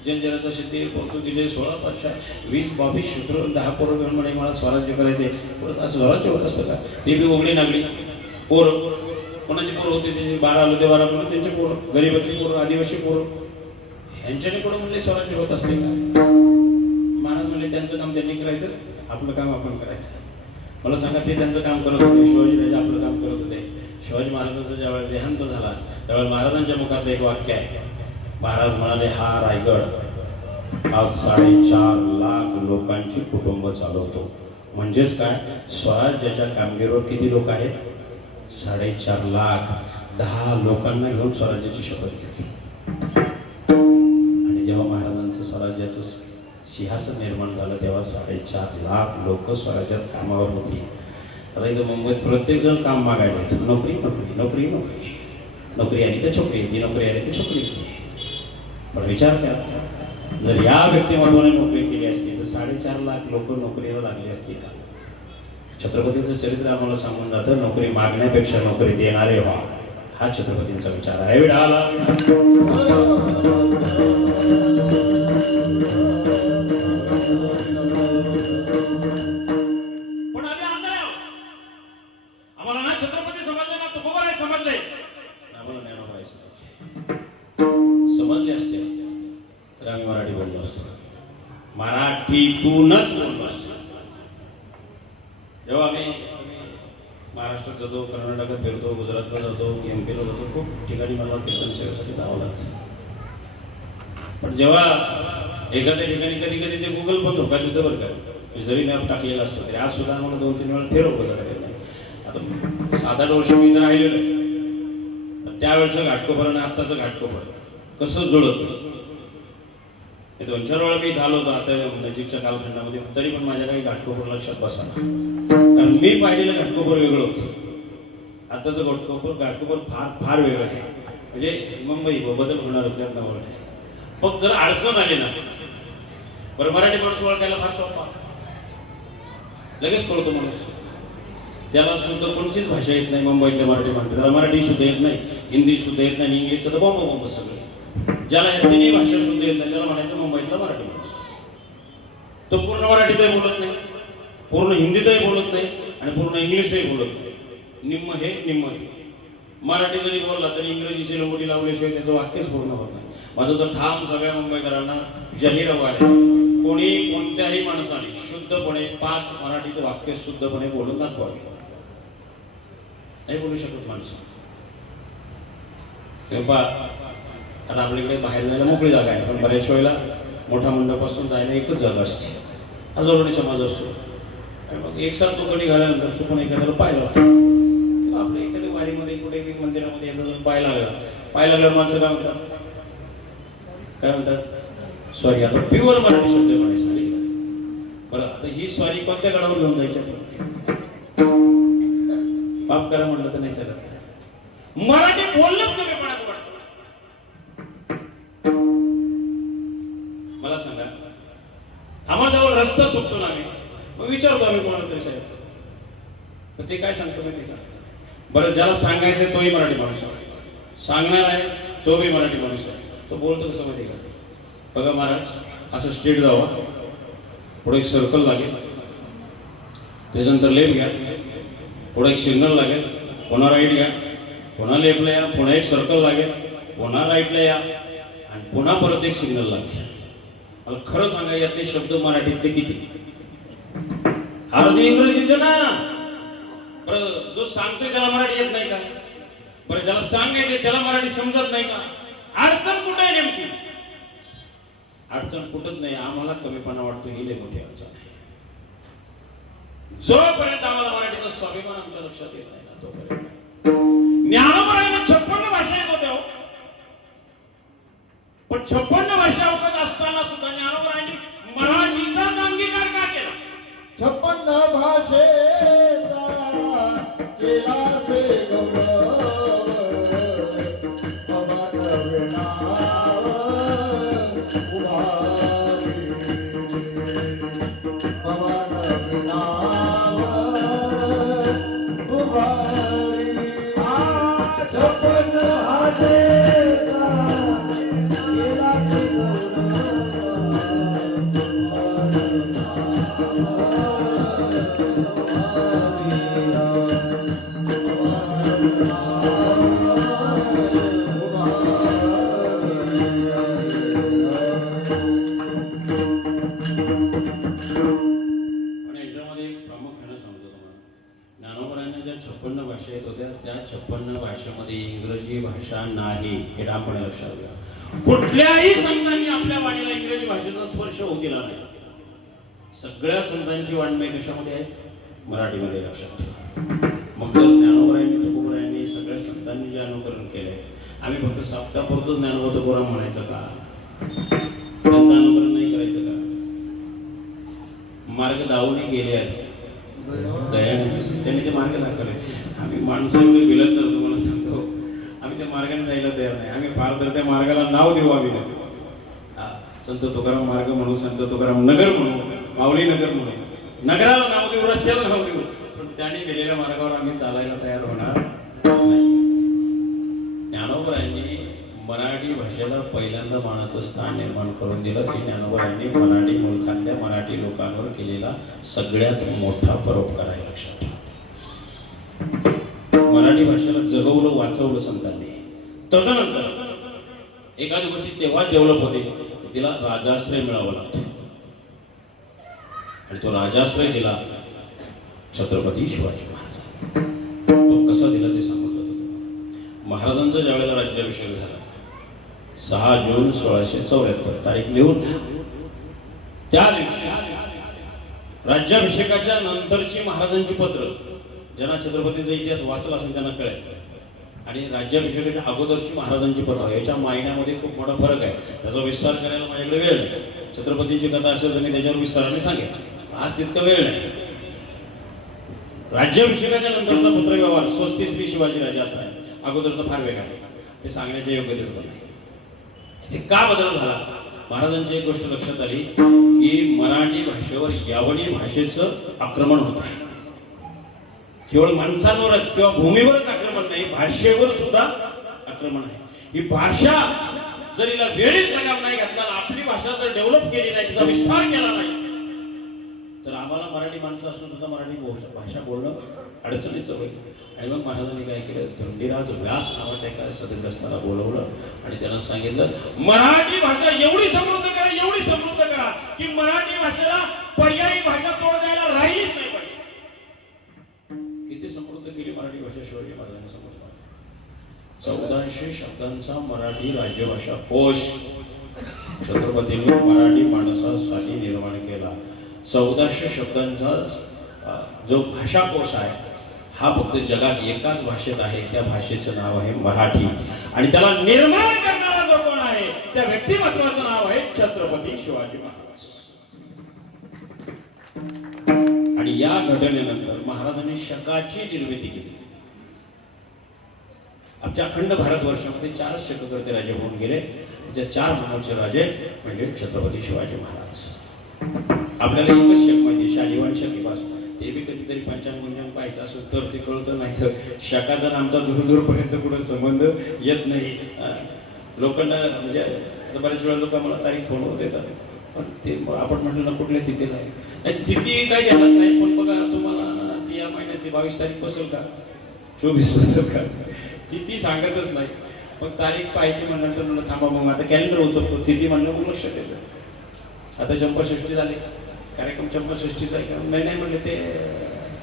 जंजराचा सिद्धी पोर्तुगीज 16 पातशाह 20-22 शूद्र 10 पोरं घेऊन म्हणे मला स्वराज्य करायचे. असं स्वराज्य होत असतं का. ते बी उघडी नागडी पोरं कोणाची पोरं होती त्याची 12 आलो ते 12 म्हणून त्यांचे पोरं गरीबाची पोरं आदिवासी पोरं ह्यांच्याने कोण म्हणले स्वराज्य होत असते का. महाराज म्हणले त्यांचं काम त्यांनी करायचं आपलं काम आपण करायचं. मला सांगा ते त्यांचं काम करत होते शिवाजीराजे आपलं काम करत होते. शिवाजी महाराजांचा ज्यावेळेस देहांत झाला त्यावेळेस महाराजांच्या मुखात एक वाक्य आहे. महाराज म्हणाले हा रायगड आज 4.5 लाख लोकांची कुटुंब चालवतो. म्हणजेच काय स्वराज्याच्या कामगिरीवर किती लोक आहेत 4.5 लाख. 10 लोकांना घेऊन स्वराज्याची शपथ घेतली. आणि जेव्हा महाराजांचं स्वराज्याचं सिंहासन निर्माण झालं तेव्हा 4.5 लाख लोक स्वराज्यात कामावर होती. आता इथं मुंबईत प्रत्येक जण काम मागायला होतं. नोकरी नोकरी नोकरी नोकरी. नोकरी आली तर छोकरी येते, नोकरी आली तर छोकरी येते. पण विचार करा, जर या व्यक्तिमत्वाने नोकरी केली असती तर 4.5 लाख लोक नोकरीला लागली असती का? छत्रपतींचं चरित्र आम्हाला सांगून जातं, नोकरी मागण्यापेक्षा नोकरी देणारे व्हा, हा छत्रपतींचा विचार आहे. विडाला पण आम्ही आंधळे आहोत. आम्हाला ना छत्रपती समजले ना तुकोबाराय समजले. आम्हाला ज्ञानोबा समजले असते तर आम्ही मराठी बोललो असतो, मराठीतूनच बोललो असतो. जेव्हा आम्ही महाराष्ट्रात जातो, कर्नाटकात फिरतो, गुजरातला जातो, MP ला जातो, खूप ठिकाणी मला कीर्तन सेवेसाठी जावं लागतं. पण जेव्हा एखाद्या ठिकाणी कधी कधी ते गुगल पण धोका देतं बरं का, जरी मॅप टाकलेला असतो तरी आज सुद्धा मला 2-3 वेळा फिरवलं जातं. आता 7-8 वर्ष मी इथं राहिलेलो आहे, त्यावेळेचं घाटकोपर आणि आत्ताचं घाटकोपर कसं जुळत. 2-4 वेळा मी झालो होतो आता नजीकच्या कालखंडामध्ये, तरी पण माझ्या काही घाटकोपर लक्षात बसणार, कारण मी पाहिलेलं घाटकोपर वेगळं होतं, आताचं घाटकोपर फार फार वेगळं आहे. म्हणजे मुंबई बदल होणार प्रयत्नावर आहे. फक्त जर अडचण आली ना, बरं मराठी माणूस ओळखायला फार सोपा, लगेच कळतो माणूस. त्याला सुद्धा कोणतीच भाषा येत नाही मुंबईतल्या मराठी माणूस, त्याला मराठी सुद्धा येत नाही, हिंदी सुद्धा येत नाही, इंग्लिशचं तर बॉम्ब सगळं. ज्याला या तिन्ही भाषा सुद्धा येत नाही त्याला म्हणायचं मुंबईतला मराठी माणूस. तो पूर्ण मराठीतही बोलत नाही, पूर्ण हिंदीतही बोलत नाही आणि पूर्ण इंग्लिशही बोलत नाही. निम्म हे निम्म हे. मराठी जरी बोलला तरी इंग्रजीची लंगोटी लावल्याशिवाय त्याचं वाक्यच पूर्ण होत नाही. माझं तर ठाम सगळ्या मुंबईकरांना जाहीर आव्हान आहे, कोणी कोणत्याही माणसाने शुद्धपणे 5 मराठीचं वाक्य शुद्धपणे बोलून दाखवावे. नाही बोलू शकत माणसं. तेव्हा आता आपल्याकडे बाहेर जायला मोकळी जागा आहे, पण बऱ्याच वेळेला मोठ्या मंडपासून जायला एकच जागा असते, हजारोनी समाज असतो. आणि मग एकसाथ तो कधी घाल्यानंतर चुकून एखाद्याला पाय लागतो किंवा आपल्या एखाद्या वारीमध्ये कुठे मंदिरामध्ये एखाद्या पाय लागल्यावर माणसं काय म्हणतात, सॉरी. आता प्युअर मराठी शब्द म्हणायचं नाही बरं. आता ही स्वारी कोणत्या गडावर घेऊन जायच्या, पाप करा म्हटलं तर नाही चालत. मराठी बोललंच कमीपणाचं वाटतं. मला सांगा, आम्हाला जवळ रस्ता चुकतो ना, आम्ही मग विचारतो आम्ही कोणाला तरी साहेब, तर ते काय सांगतो माहिती का, बरं ज्याला सांगायचंय तोही मराठी माणूस आहे, सांगणार आहे तो बी मराठी माणूस आहे. तो बोलतो कसं माहिती का, बघा महाराज असं स्ट्रेट जावा, पुढे एक सर्कल लागेल, त्याच्यानंतर लेफ्ट घ्या, पुढे एक सिग्नल लागेल, पुन्हा राईट घ्या, पुन्हा लेफ्टला या, पुन्हा एक सर्कल लागेल, पुन्हा राईटला या आणि पुन्हा परत एक सिग्नल लागेल. मला खरं सांगा यातले शब्द मराठीतले किती, अर्धे इंग्रजीचे ना. बरं जो सांगतोय त्याला मराठी येत नाही का, बरं ज्याला सांगायचे त्याला मराठी समजत नाही का. अडचण कुठे आहे नेमकी, अडचण कुठंच नाही. आम्हाला कमीपणा वाटतो ही लई मोठी अडचण आहे. जोपर्यंत आम्हाला मराठीचा स्वाभिमान आमच्या लक्षात येत नाही ना तोपर्यंत. ज्ञानोबारायला 56 भाषा येत होत्या, पण 56 भाषा अवगत असताना सुद्धा ज्ञानोबारायांनी मराठीचा अंगीकार का केला. 56 भाषेचा केला से गौरव, अवाढव्य नाव उभारी, अवाढव्य नाव उभारी. 56 भाषेचा केला से ज्ञानोबारायांना ज्या 56 भाषा येत होत्या त्या 56 भाषेमध्ये इंग्रजी भाषा नाही, हे आपण लक्षात घ्या. कुठल्याही संतांनी आपल्या वाणीला इंग्रजी भाषेचा स्पर्श होऊ दिला नाही. सगळ्या संतांची वाङ्मय कशामध्ये आहेत, मराठीमध्ये. लक्षात ठेवा. मग जर ज्ञानोबारायांनी तुकोबारायांनी सगळ्या संतांनी जे अनुकरण केलंय, आम्ही फक्त सप्तापुरतं ज्ञानोबा तुकोबाराम म्हणायचं का, त्यांचं अनुकरण नाही करायचं का. मार्ग दावून गेले आहेत, दयाने त्यांनी ते मार्ग दाखवले. आम्ही माणसं गेलं तर तुम्हाला सांगतो, आम्ही त्या मार्गाने जायला तयार नाही. आम्ही फार तर त्या मार्गाला नाव देऊ आम्ही संत तुकाराम मार्ग म्हणू, संत तुकाराम नगर म्हणू, माऊली नगर म्हणू, नगराला नाव देऊ, रस्त्याला नाव देऊ, पण त्यांनी दिलेल्या मार्गावर आम्ही चालायला तयार होणार नाही. ज्ञानोबरायांनी मराठी भाषेला पहिल्यांदा मानाचं स्थान निर्माण करून दिलं की ज्ञानोबरायांनी मराठी मुलखातल्या मराठी लोकांवर केलेला सगळ्यात मोठा परोपकार आहे. लक्षात ठेवा, मराठी भाषेला जगवलं, वाचवलं संतांनी. तदनंतर एखादी गोष्टी तेव्हा डेव्हलप होते तिला राजाश्रय मिळावा लागतो, आणि तो राजाश्रय दिला छत्रपती शिवाजी महाराज. तो कसा दिला ते सांगितलं होतं. महाराजांचा ज्यावेळेला राज्याभिषेक झाला 6 जून 1674 तारीख लिहून, त्या दिवशी राज्याभिषेकाच्या नंतरची महाराजांची पत्र, ज्यांना छत्रपतींचा इतिहास वाचला असेल त्यांना कळेल, आणि राज्याभिषेकाच्या अगोदरची महाराजांची पत्र, याच्या मायन्यामध्ये खूप मोठा फरक आहे. त्याचा विस्तार करायला माझ्याकडे वेळ नाही. छत्रपतींची कथा असेल तर मी त्याच्यावर विस्ताराने सांगेन, आज तितका वेळ नाही. राज्याभिषेकाच्या नंतरचा पत्रव्यवहार 35 श्री शिवाजी राजा असा आहे, अगोदरचा फार वेगळा आहे. ते सांगण्याच्या योग्य नाही. हे का बदल झाला? महाराजांची एक गोष्ट लक्षात आली की मराठी भाषेवर यावनी भाषेचं आक्रमण होत आहे. केवळ माणसांवरच किंवा भूमीवरच आक्रमण नाही, भाषेवर सुद्धा आक्रमण आहे. ही भाषा जर हिला वेळीच लगाम नाही घातला, आपली भाषा जर डेव्हलप केली नाही, तिचा विस्तार केला नाही, तर आम्हाला मराठी माणसं असून सुद्धा मराठी भाषा बोलणं अडचणीचं होईल. आणि मग महाराजांनी काय केलं, धोंडीराज व्यास नावाच्या एका सदग्रस्ताला बोलवलं आणि त्यांना सांगितलं, मराठी भाषा एवढी समृद्ध करा, एवढी समृद्ध करा की मराठी भाषेला पर्यायी भाषा तोड द्यायला राहिलीच नाही पाहिजे. किती समृद्ध केली मराठी भाषा शिवाजी महाराजांनी समजलं. 1400 शब्दांचा मराठी राजभाषा कोश छत्रपतींनी मराठी माणसासाठी निर्माण केला. 1400 शब्दांचा जो भाषाकोश आहे हा फक्त जगात एकाच भाषेत आहे. त्या भाषेचं नाव आहे मराठी, आणि त्याला निर्माण करणारा जो कोण आहे त्या व्यक्तिमत्वाचं नाव आहे छत्रपती शिवाजी महाराज. आणि या घटनेनंतर महाराजांनी शकाची निर्मिती केली. आमच्या अखंड भारतवर्षामध्ये 4 शककर्ते राजे होऊन गेले. त्याच्या 4 महत्वाचे राजे म्हणजे छत्रपती शिवाजी महाराज. आपल्याला एकच शक माहिती, शालिवान शकीपास, ते बी कधीतरी पंचांग पाहायचं असेल तर ते कळतं, नाही तर शकाचा आमचा दूरपर्यंत कुठं संबंध येत नाही. लोकांना म्हणजे बऱ्याच वेळा लोक मला तारीख फोनवर देतात, पण ते आपण म्हटलं ना कुठल्या तिथीला आहे, तिथी काय ध्यानात नाही. पण बघा तुम्हाला ती या महिन्यात 22 तारीख बसेल का, 24 बसेल का, तिथी सांगतच नाही. पण तारीख पाहायची म्हणल्यानंतर म्हणलं थांबा, मग आता कॅलेंडर उचलतो, तिथी म्हणलं मग लक्षात येतं. आता चंपाषष्ठी झाली, कार्यक्रम चंपाषष्ठीचा आहे का, नाही म्हणले ते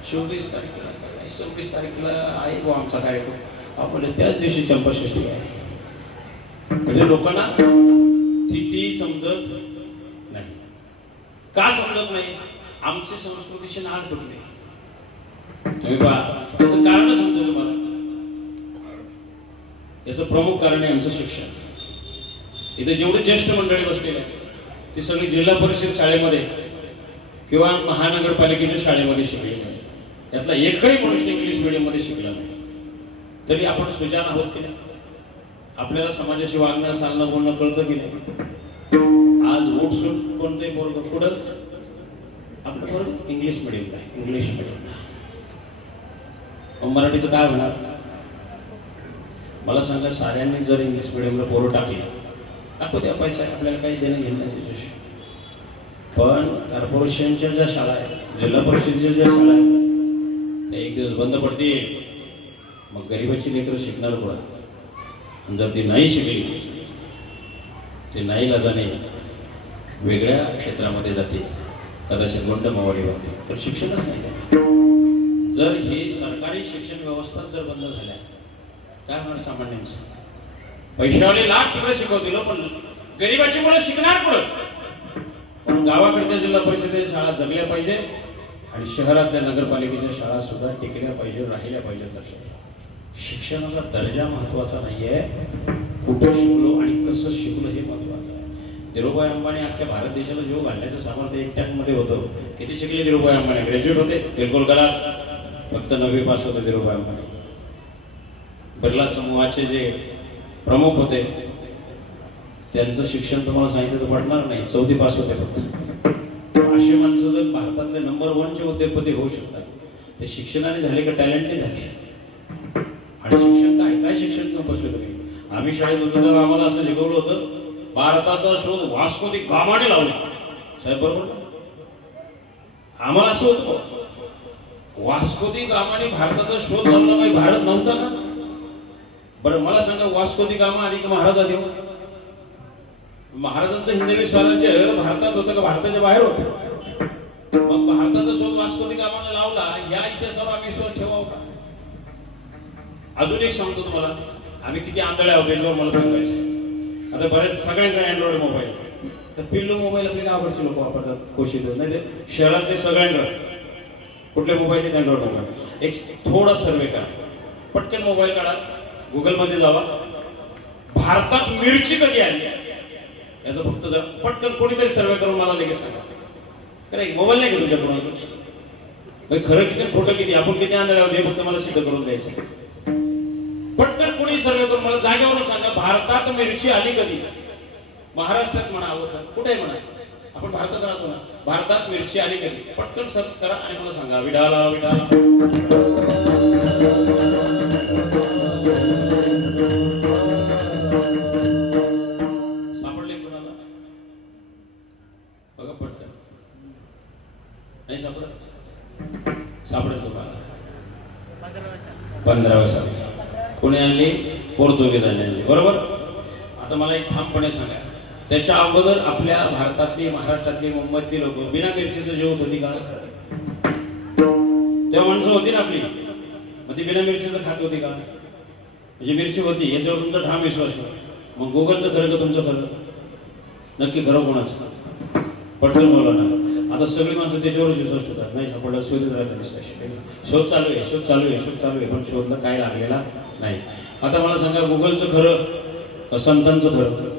24 तारखेला 26 तारखेला आहे व आमचा कार्यक्रम. आपण त्याच दिवशी चंपाषष्ठी आहे. म्हणजे लोकांना तिथी समजत नाही. का समजत नाही? आमची संस्कृतीची नाळ तुटली. तुम्ही पहा, त्याचं कारण समजलं मला. याचं प्रमुख कारण आहे आमचं शिक्षण. इथे जेवढे ज्येष्ठ मंडळी बसलेले आहेत ते सगळे जिल्हा परिषद शाळेमध्ये किंवा महानगरपालिकेच्या शाळेमध्ये शिकले नाही. यातला एकही मनुष्य इंग्लिश मीडियम मध्ये शिकला नाही. तरी आपण सुजान आहोत की नाही? आपल्याला समाजाशी वागणं, चालणं, बोलणं कळतं की नाही? आज उठसूट कोणतंही पोरग पुढं आपलं बरोबर इंग्लिश मीडियमला आहे, इंग्लिश मीडियमला. मराठीचं काय होणार? मला सांगा, साऱ्यांनी जर इंग्लिश मीडियमला पोरं टाकली, टाकू द्या, पैसा आपल्याला काही देणं घेणं नाही त्याच्याशी. पण कॉर्पोरेशनच्या ज्या शाळा आहेत, जिल्हा परिषदेच्या ज्या शाळा आहेत, त्या एक दिवस बंद पडतील. मग गरिबाची लेकरं शिकणार कुठं? आणि जर ती नाही शिकली, ते नाही लाजाने वेगळ्या क्षेत्रामध्ये जाते, कदाचित गोंड मावळी होते, तर शिक्षणच नाही. जर ही सरकारी शिक्षण व्यवस्था जर बंद झाल्या, काय होणार सामान्यांचं? पैशावाले लाख तिकडे शिकवतील, पण गरिबाची मुलं शिकणार कुठं? पण गावाकडच्या जिल्हा परिषदेच्या शाळा जगल्या पाहिजे आणि शहरातल्या नगरपालिकेच्या शाळा सुद्धा टिकल्या पाहिजे, राहिल्या पाहिजेत. लक्षात, शिक्षणाचा दर्जा महत्वाचा नाहीये, कुठं शिकलो आणि कसं शिकलो हे महत्वाचं आहे. धीरूभाई अंबानी अख्ख्या भारत देशाला जीव घालण्याचं सामर्थ्य एकट्यामध्ये होतं. किती शिकले धीरूभाई अंबानी? ग्रॅज्युएट होते, बिलकुल गलात, फक्त 9वी पास होते धीरूभाई अंबानी. बिर्ला समूहाचे जे प्रमुख होते, त्यांचं शिक्षण तुम्हाला सांगितलं तर पडणार नाही, 4थी पास होते फक्त. अशी माणसं जर भारतातले नंबर 1चे उद्योगपती होऊ शकतात, ते शिक्षणाने झाले का टॅलेंटने झाले? आणि शिक्षण काय शिक्षण घेऊन बसले तुम्ही? आम्ही शाळेत होतो तर आम्हाला असं शिकवलं होतं, भारताचा शोध वास्को दी गामाने लावला. साहेब बरोबर? आम्हाला असं होतं, वास्को दी गामाने भारताचा शोध लावला, नाही भारत नव्हता ना. बरं मला सांगा, वास्को दी गामा आणि महाराज आधी महाराजांचं हिंदवी स्वराज्य भारतात होतं का भारताच्या बाहेर होतं? मग भारताचा शोध वास्को दी गामाने लावला, या इतिहासावर आम्ही विश्वास ठेवावा का? अजून एक सांगतो तुम्हाला, आम्ही किती आंधळे आहोत याच्यावर मला सांगायचं. आता बरेच सगळ्यांकडे अँड्रॉइड मोबाईल, तर पिल्लू मोबाईल आपले गावाकडचे लोक वापरतात, कोशिश नाही ते शहरातले सगळ्यांकडे कुठले मोबाईल आहेत? Android mobile. एक थोडा सर्वे करा, पटकन मोबाईल काढा, गुगल मध्ये जावा, भारतात मिरची कधी आली याचं फक्त जर पटकन कोणीतरी सर्वे करून मला लगेच सांगा. कारण मोबाईल नाही का तुमच्या कोणाकडे? खरं किती खोटं किती, आपण किती आंधळे आहोत हे फक्त मला सिद्ध करून द्यायचं. पटकन कोणी सर्वे करून मला जागेवरून सांगा, भारतात मिरची आली कधी? महाराष्ट्रात म्हणा, कुठे म्हणा, आपण भारतात राहतो ना, भारतात मिरची आली कधी? पटकन सर्च करा आणि मला सांगा. विडाला विडाला सापडले कोणाला? बघा पटकन. नाही सापडत? सापडेल तुम्हाला. 15व्या साली कोणी आणली? पोर्तुगीजांनी आणली, बरोबर? आता मला एक ठामपणे सांगा, त्याच्या अगोदर आपल्या भारतातली, महाराष्ट्रातली, मुंबईतली लोक बिना मिरचीचं जेवत होती का? तेव्हा माणसं होती ना आपली, मग ती बिना मिरचीचं खात होती का? म्हणजे मिरची होती याच्यावर तुमचा ठाम विश्वास आहे. मग गुगलचं खरं का तुमचं खरं? नक्की खरं कोणाचं? पटकन बोला ना. आता सगळी माणसं त्याच्यावरच विश्वास ठेवतात. नाही सापडलं, शोधत राहतात. शोध चालू आहे, शोध चालू आहे, शोध चालू आहे, पण शोधला काय लागलेला नाही. आता मला सांगा, गुगलचं खरं, संतांचं खरं?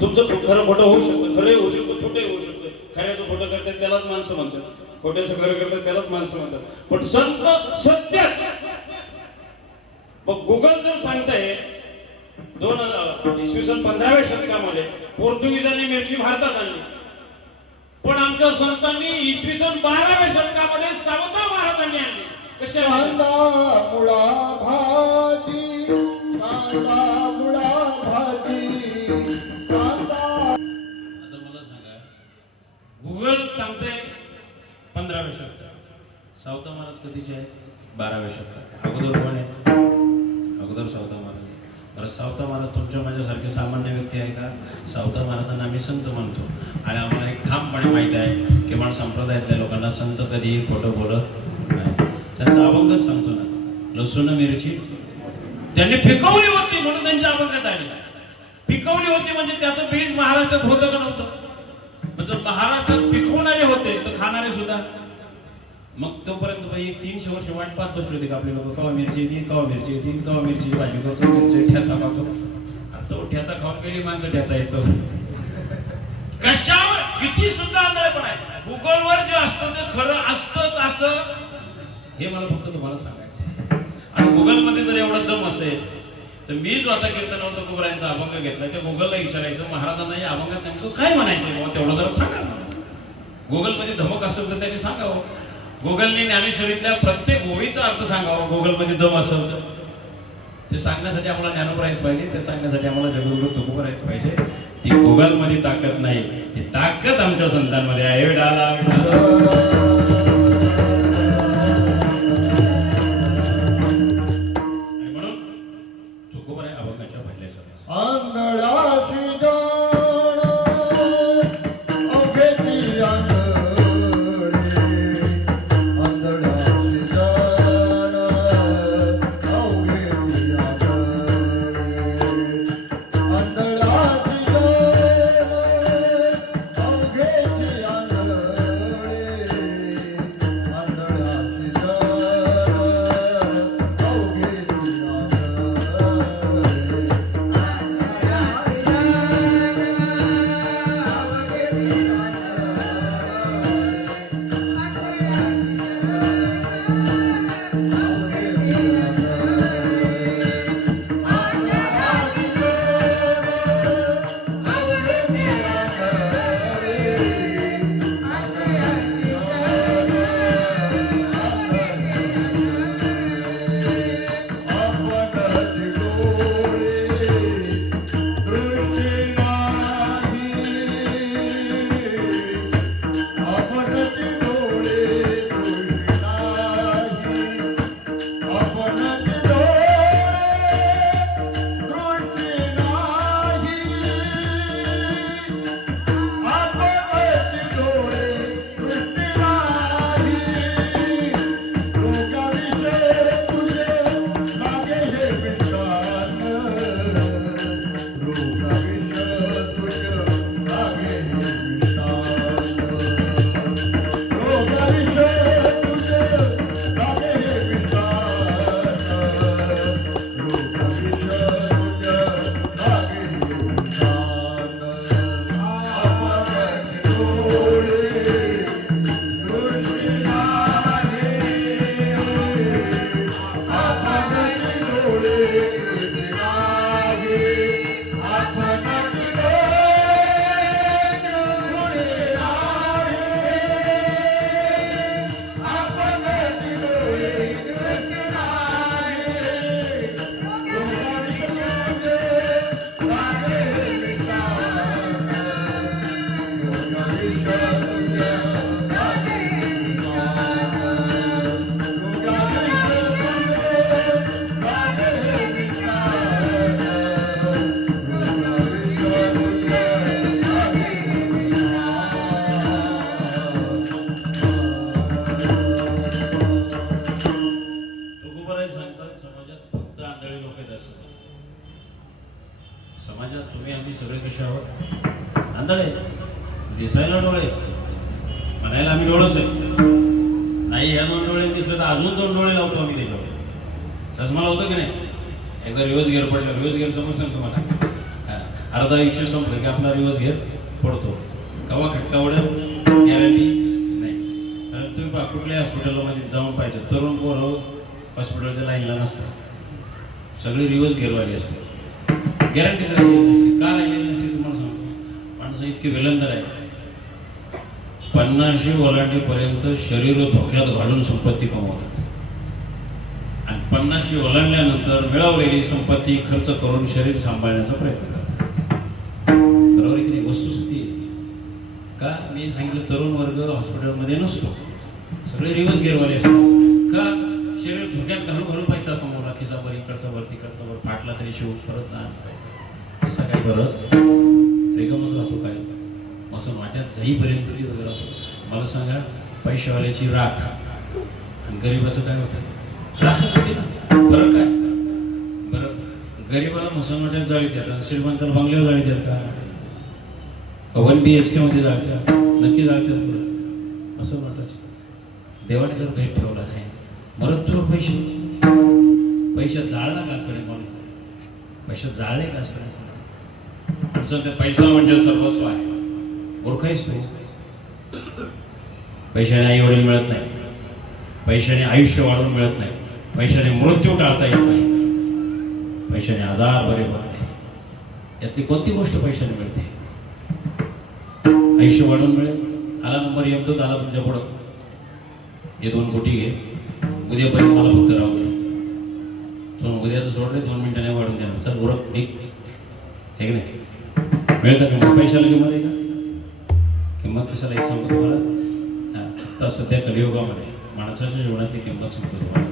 तुमचं खरं खोटं होऊ शकतं, खरंही होऊ शकतं, खोटंही होऊ शकतं. खऱ्याचं खोटं करतात त्यालाच माणसं म्हणतात, खोट्याचं खरं करतात त्यालाच माणसं म्हणतात. पण संत सत्यच. मग गुगल जर सांगताय 15व्या शतकामध्ये पोर्तुगीजांनी मिरची भारतात आणली, पण आमच्या संतांनी 12व्या शतकामध्ये सावता महाराजांनी आणली. कशा? कांदा मुळा भाजी, कांदा मुळा भाजी, कांदा. आता मला सांगा, गुगल सांगते 15व्या शतकात, सावता महाराज कधीचे आहेत? 12व्या शतकात. अगोदर कोण आहे? अगोदर सावता महाराज. बरं, सावता महाराज तुमच्या माझ्यासारखे सामान्य व्यक्ती आहे का? सावता महाराजांना आम्ही संत म्हणतो आणि आम्हाला एक ठामपणे माहिती आहे की मला संप्रदायातल्या लोकांना संत कधीही खोटं बोलत नाही. त्यांचा अभंगच सांगतो ना, लसूण मिरची त्यांनी पिकवली होती म्हणून त्यांच्या अभंगात आली. पिकवली होती म्हणजे त्याचं बीज महाराष्ट्रात होतं का नव्हतं? म्हणजे महाराष्ट्रात पिकवणारे होते तर खाणारे सुद्धा. मग तोपर्यंत 300 वर्ष वाट पाहत बसले होते का आपले लोक? कवा मिरची येतील, कवा मिरची येतील, कवा मिरचीची भाजी करतो, मिरची ठ्यासा खातो. आता तो ठ्यासा खाऊन गेली माणसं ठ्याचा येतो. कशावर किती सुद्धा आंधळेपण आहे. गुगलवर जे असतं ते खरं असतंच असं, हे मला फक्त तुम्हाला सांगायचं. आणि गुगलमध्ये जर एवढा दम असेल तर मी जो आता कीर्तनावर तुकोबरायांचा अभंग घेतला त्या गुगलला विचारायचं, महाराजांना या अभंगात नेमकं काय म्हणायचं बाबा, तेवढं जरा सांगा. गुगलमध्ये धमक असेल तर त्यांनी सांगावं. गुगलने ज्ञानेश्वरीतल्या प्रत्येक ओळीचा अर्थ सांगावा. गुगलमध्ये दम असेल तर ते सांगण्यासाठी आम्हाला ज्ञानोबरायच पाहिजे, ते सांगण्यासाठी आम्हाला जगद्गुरु तुकोबरायच पाहिजे. ती गुगलमध्ये ताकद नाही, ती ताकद आमच्या संतांमध्ये आहे. विडाला म्हणून तुकोबराय अभंगाच्या पहिल्या आंधळाची जाण अवघेची आंधळे, आंधळाची जाण अवघेची आंधळे, आंधळाची जाण अवघेची आंधळे, लोक आहेत असं समाजात तुम्ही आम्ही सगळे कसे आहोत आंधळे दिसायला डोळे म्हणायला आम्ही डोळंच आहे नाही ह्या 2 डोळे दिसले तर अजून 2 डोळे लावतो आम्ही त्याच्यावर चष्मा लावतो की नाही एकदा रिवर्स गिअर पडला रिवर्स गिअर समजतं ना तुम्हाला अर्धा आयुष्य संपलं की आपला रिवर्स गिअर पडतो कवा खटका उडेल गॅरंटी नाही कारण तुम्ही पहा कुठल्याही हॉस्पिटलला मध्ये जाऊन पाहिजे तरुण पोरं हॉस्पिटलच्या लाईनला नसतात सगळी रिवर्स गिअरवाली असते गॅरंटी राहिलेली नसते का राहिलेली नसते तुम्हाला सांगतो माणसं इतकी विलंदर आहे 50 ओलांडीपर्यंत शरीर धोक्यात घालून संपत्ती कमवतात आणि 50 ओलांडल्यानंतर मिळवलेली संपत्ती खर्च करून शरीर सांभाळण्याचा प्रयत्न करतात बरोबर आहे की नाही वस्तुस्थिती का मी सांगितलं तरुण वर्ग हॉस्पिटलमध्ये नसतो सगळे रिवर्स गिअरवाले असतात का शरीर धोक्यात घालून घालून पैसा कमवला खिसावर इकडचा वर तिकडचा वर फाटला तरी शिव परत ना पैसा काय परत रेगमच राहतो काय मसून वाट्यात जाईपर्यंत वगैरे राहतो मला सांगा पैशावाल्याची राख आणि गरीबाचं काय होतं राखच होती ना फरक काय बरं गरीबाला मसून वाट्यात जाळी देतात श्रीमंताला बंगल्यावर जाळी देतात का 1 BHK मध्ये जाळतात नक्की जाळतात बरं असं वाटायचं देवाने जर भेट ठेवला नाही मरत तुला पैशात जाळला काचपर्यंत म्हणून पैशात जाळले काचपर्यंत पण पैसा म्हणजे सर्वस्व आहे मूर्ख आहेस तू पैशाने आई वडील मिळत नाही पैशाने आयुष्य वाढवून मिळत नाही पैशाने मृत्यू टाळता येत नाही पैशाने आजार बरे होत नाही यातली कोणती गोष्ट पैशाने मिळते आयुष्य वाढवून मिळेल आला नंबर येतो आला तुमच्या पुढं हे 2 कोटी घे उद्यापर्यंत मला फक्त राहू दे पण उद्याचं सोडले 2 मिनिटांनी वाढून द्या चल उरक ठीक हे की नाही मिळतं का पैशाला किंमत आहे का किंमत कशाला एक सांगतो तुम्हाला आता सध्या कलियुगामध्ये माणसाच्या जीवनाची किंमत सांगतो तुम्हाला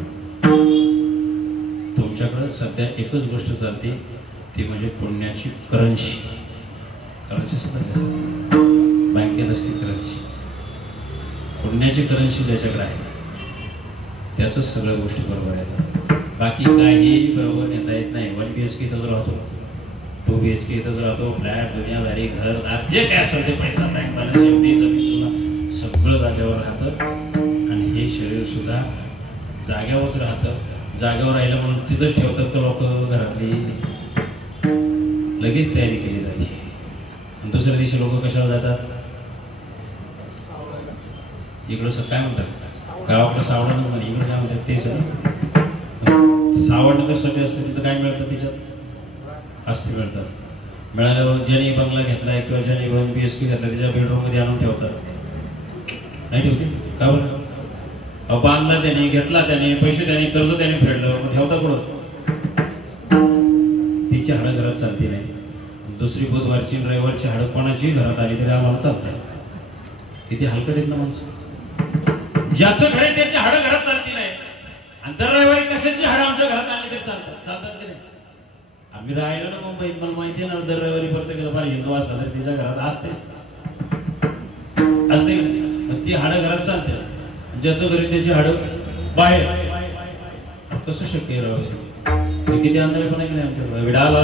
तुमच्याकडे सध्या एकच गोष्ट चालते ती म्हणजे पुण्याची करन्सी सुद्धा बँकेत असते करन्सी पुण्याची करन्सी ज्याच्याकडे आहे त्याच सगळ्या गोष्टी बरोबर आहेत बाकी काही बरोबर नेता येत नाही 1 BHK इथंच राहतो 2 BHK इथंच राहतो फ्लॅट दुनियादारी घर जे काय असेल ते पैसा बँक बॅलन्स एवढी जमीन सगळं जागेवर राहतं आणि हे शरीर सुद्धा जाग्यावरच राहतं जागेवर राहिलं म्हणून तिथंच ठेवतात का लोक घरातली लगेच तयारी केली जाते आणि दुसऱ्या दिवशी लोक कशाला जातात इकडं सर काय म्हणतात गावाकडं सावडणं म्हणे इकडं काय म्हणतात ते सर सावडणं कशासाठी असतं तिथं काय मिळतं तिच्यात अस्थी मिळतात मिळाल्यावर ज्याने बंगला घेतलाय किंवा ज्याने 1 BHK घेतला त्याच्या बेडरूममध्ये आणून ठेवतात नाही ठेवते का बरं बांधला त्याने घेतला त्याने पैसे त्याने कर्ज त्याने फेडलं मग ठेवता कुठं तिची हाडं घरात चालती नाही दुसरी बुधवारची रविवारची हाडं कोणाची घरात आली तरी आम्हाला चालतात किती हलकट आहेत ना माणसं ज्याचं घर आहे त्याची हाडं घरात चालती नाही आणि दर रविवारी कशाची हाडं आमच्या घरात आणली तरी चालतात की नाही आम्ही राहिलो ना मुंबईत मला माहिती आहे ना दर रविवारी प्रत्येकाला फार हिंदू असला तरी तिच्या घरात असते मग ती हाडं घरात चालते ज्याचं घरी त्याची हाडं बाहेर कसं शक्य आहे राव किती आंधळेपणा की नाही आमच्या विडाला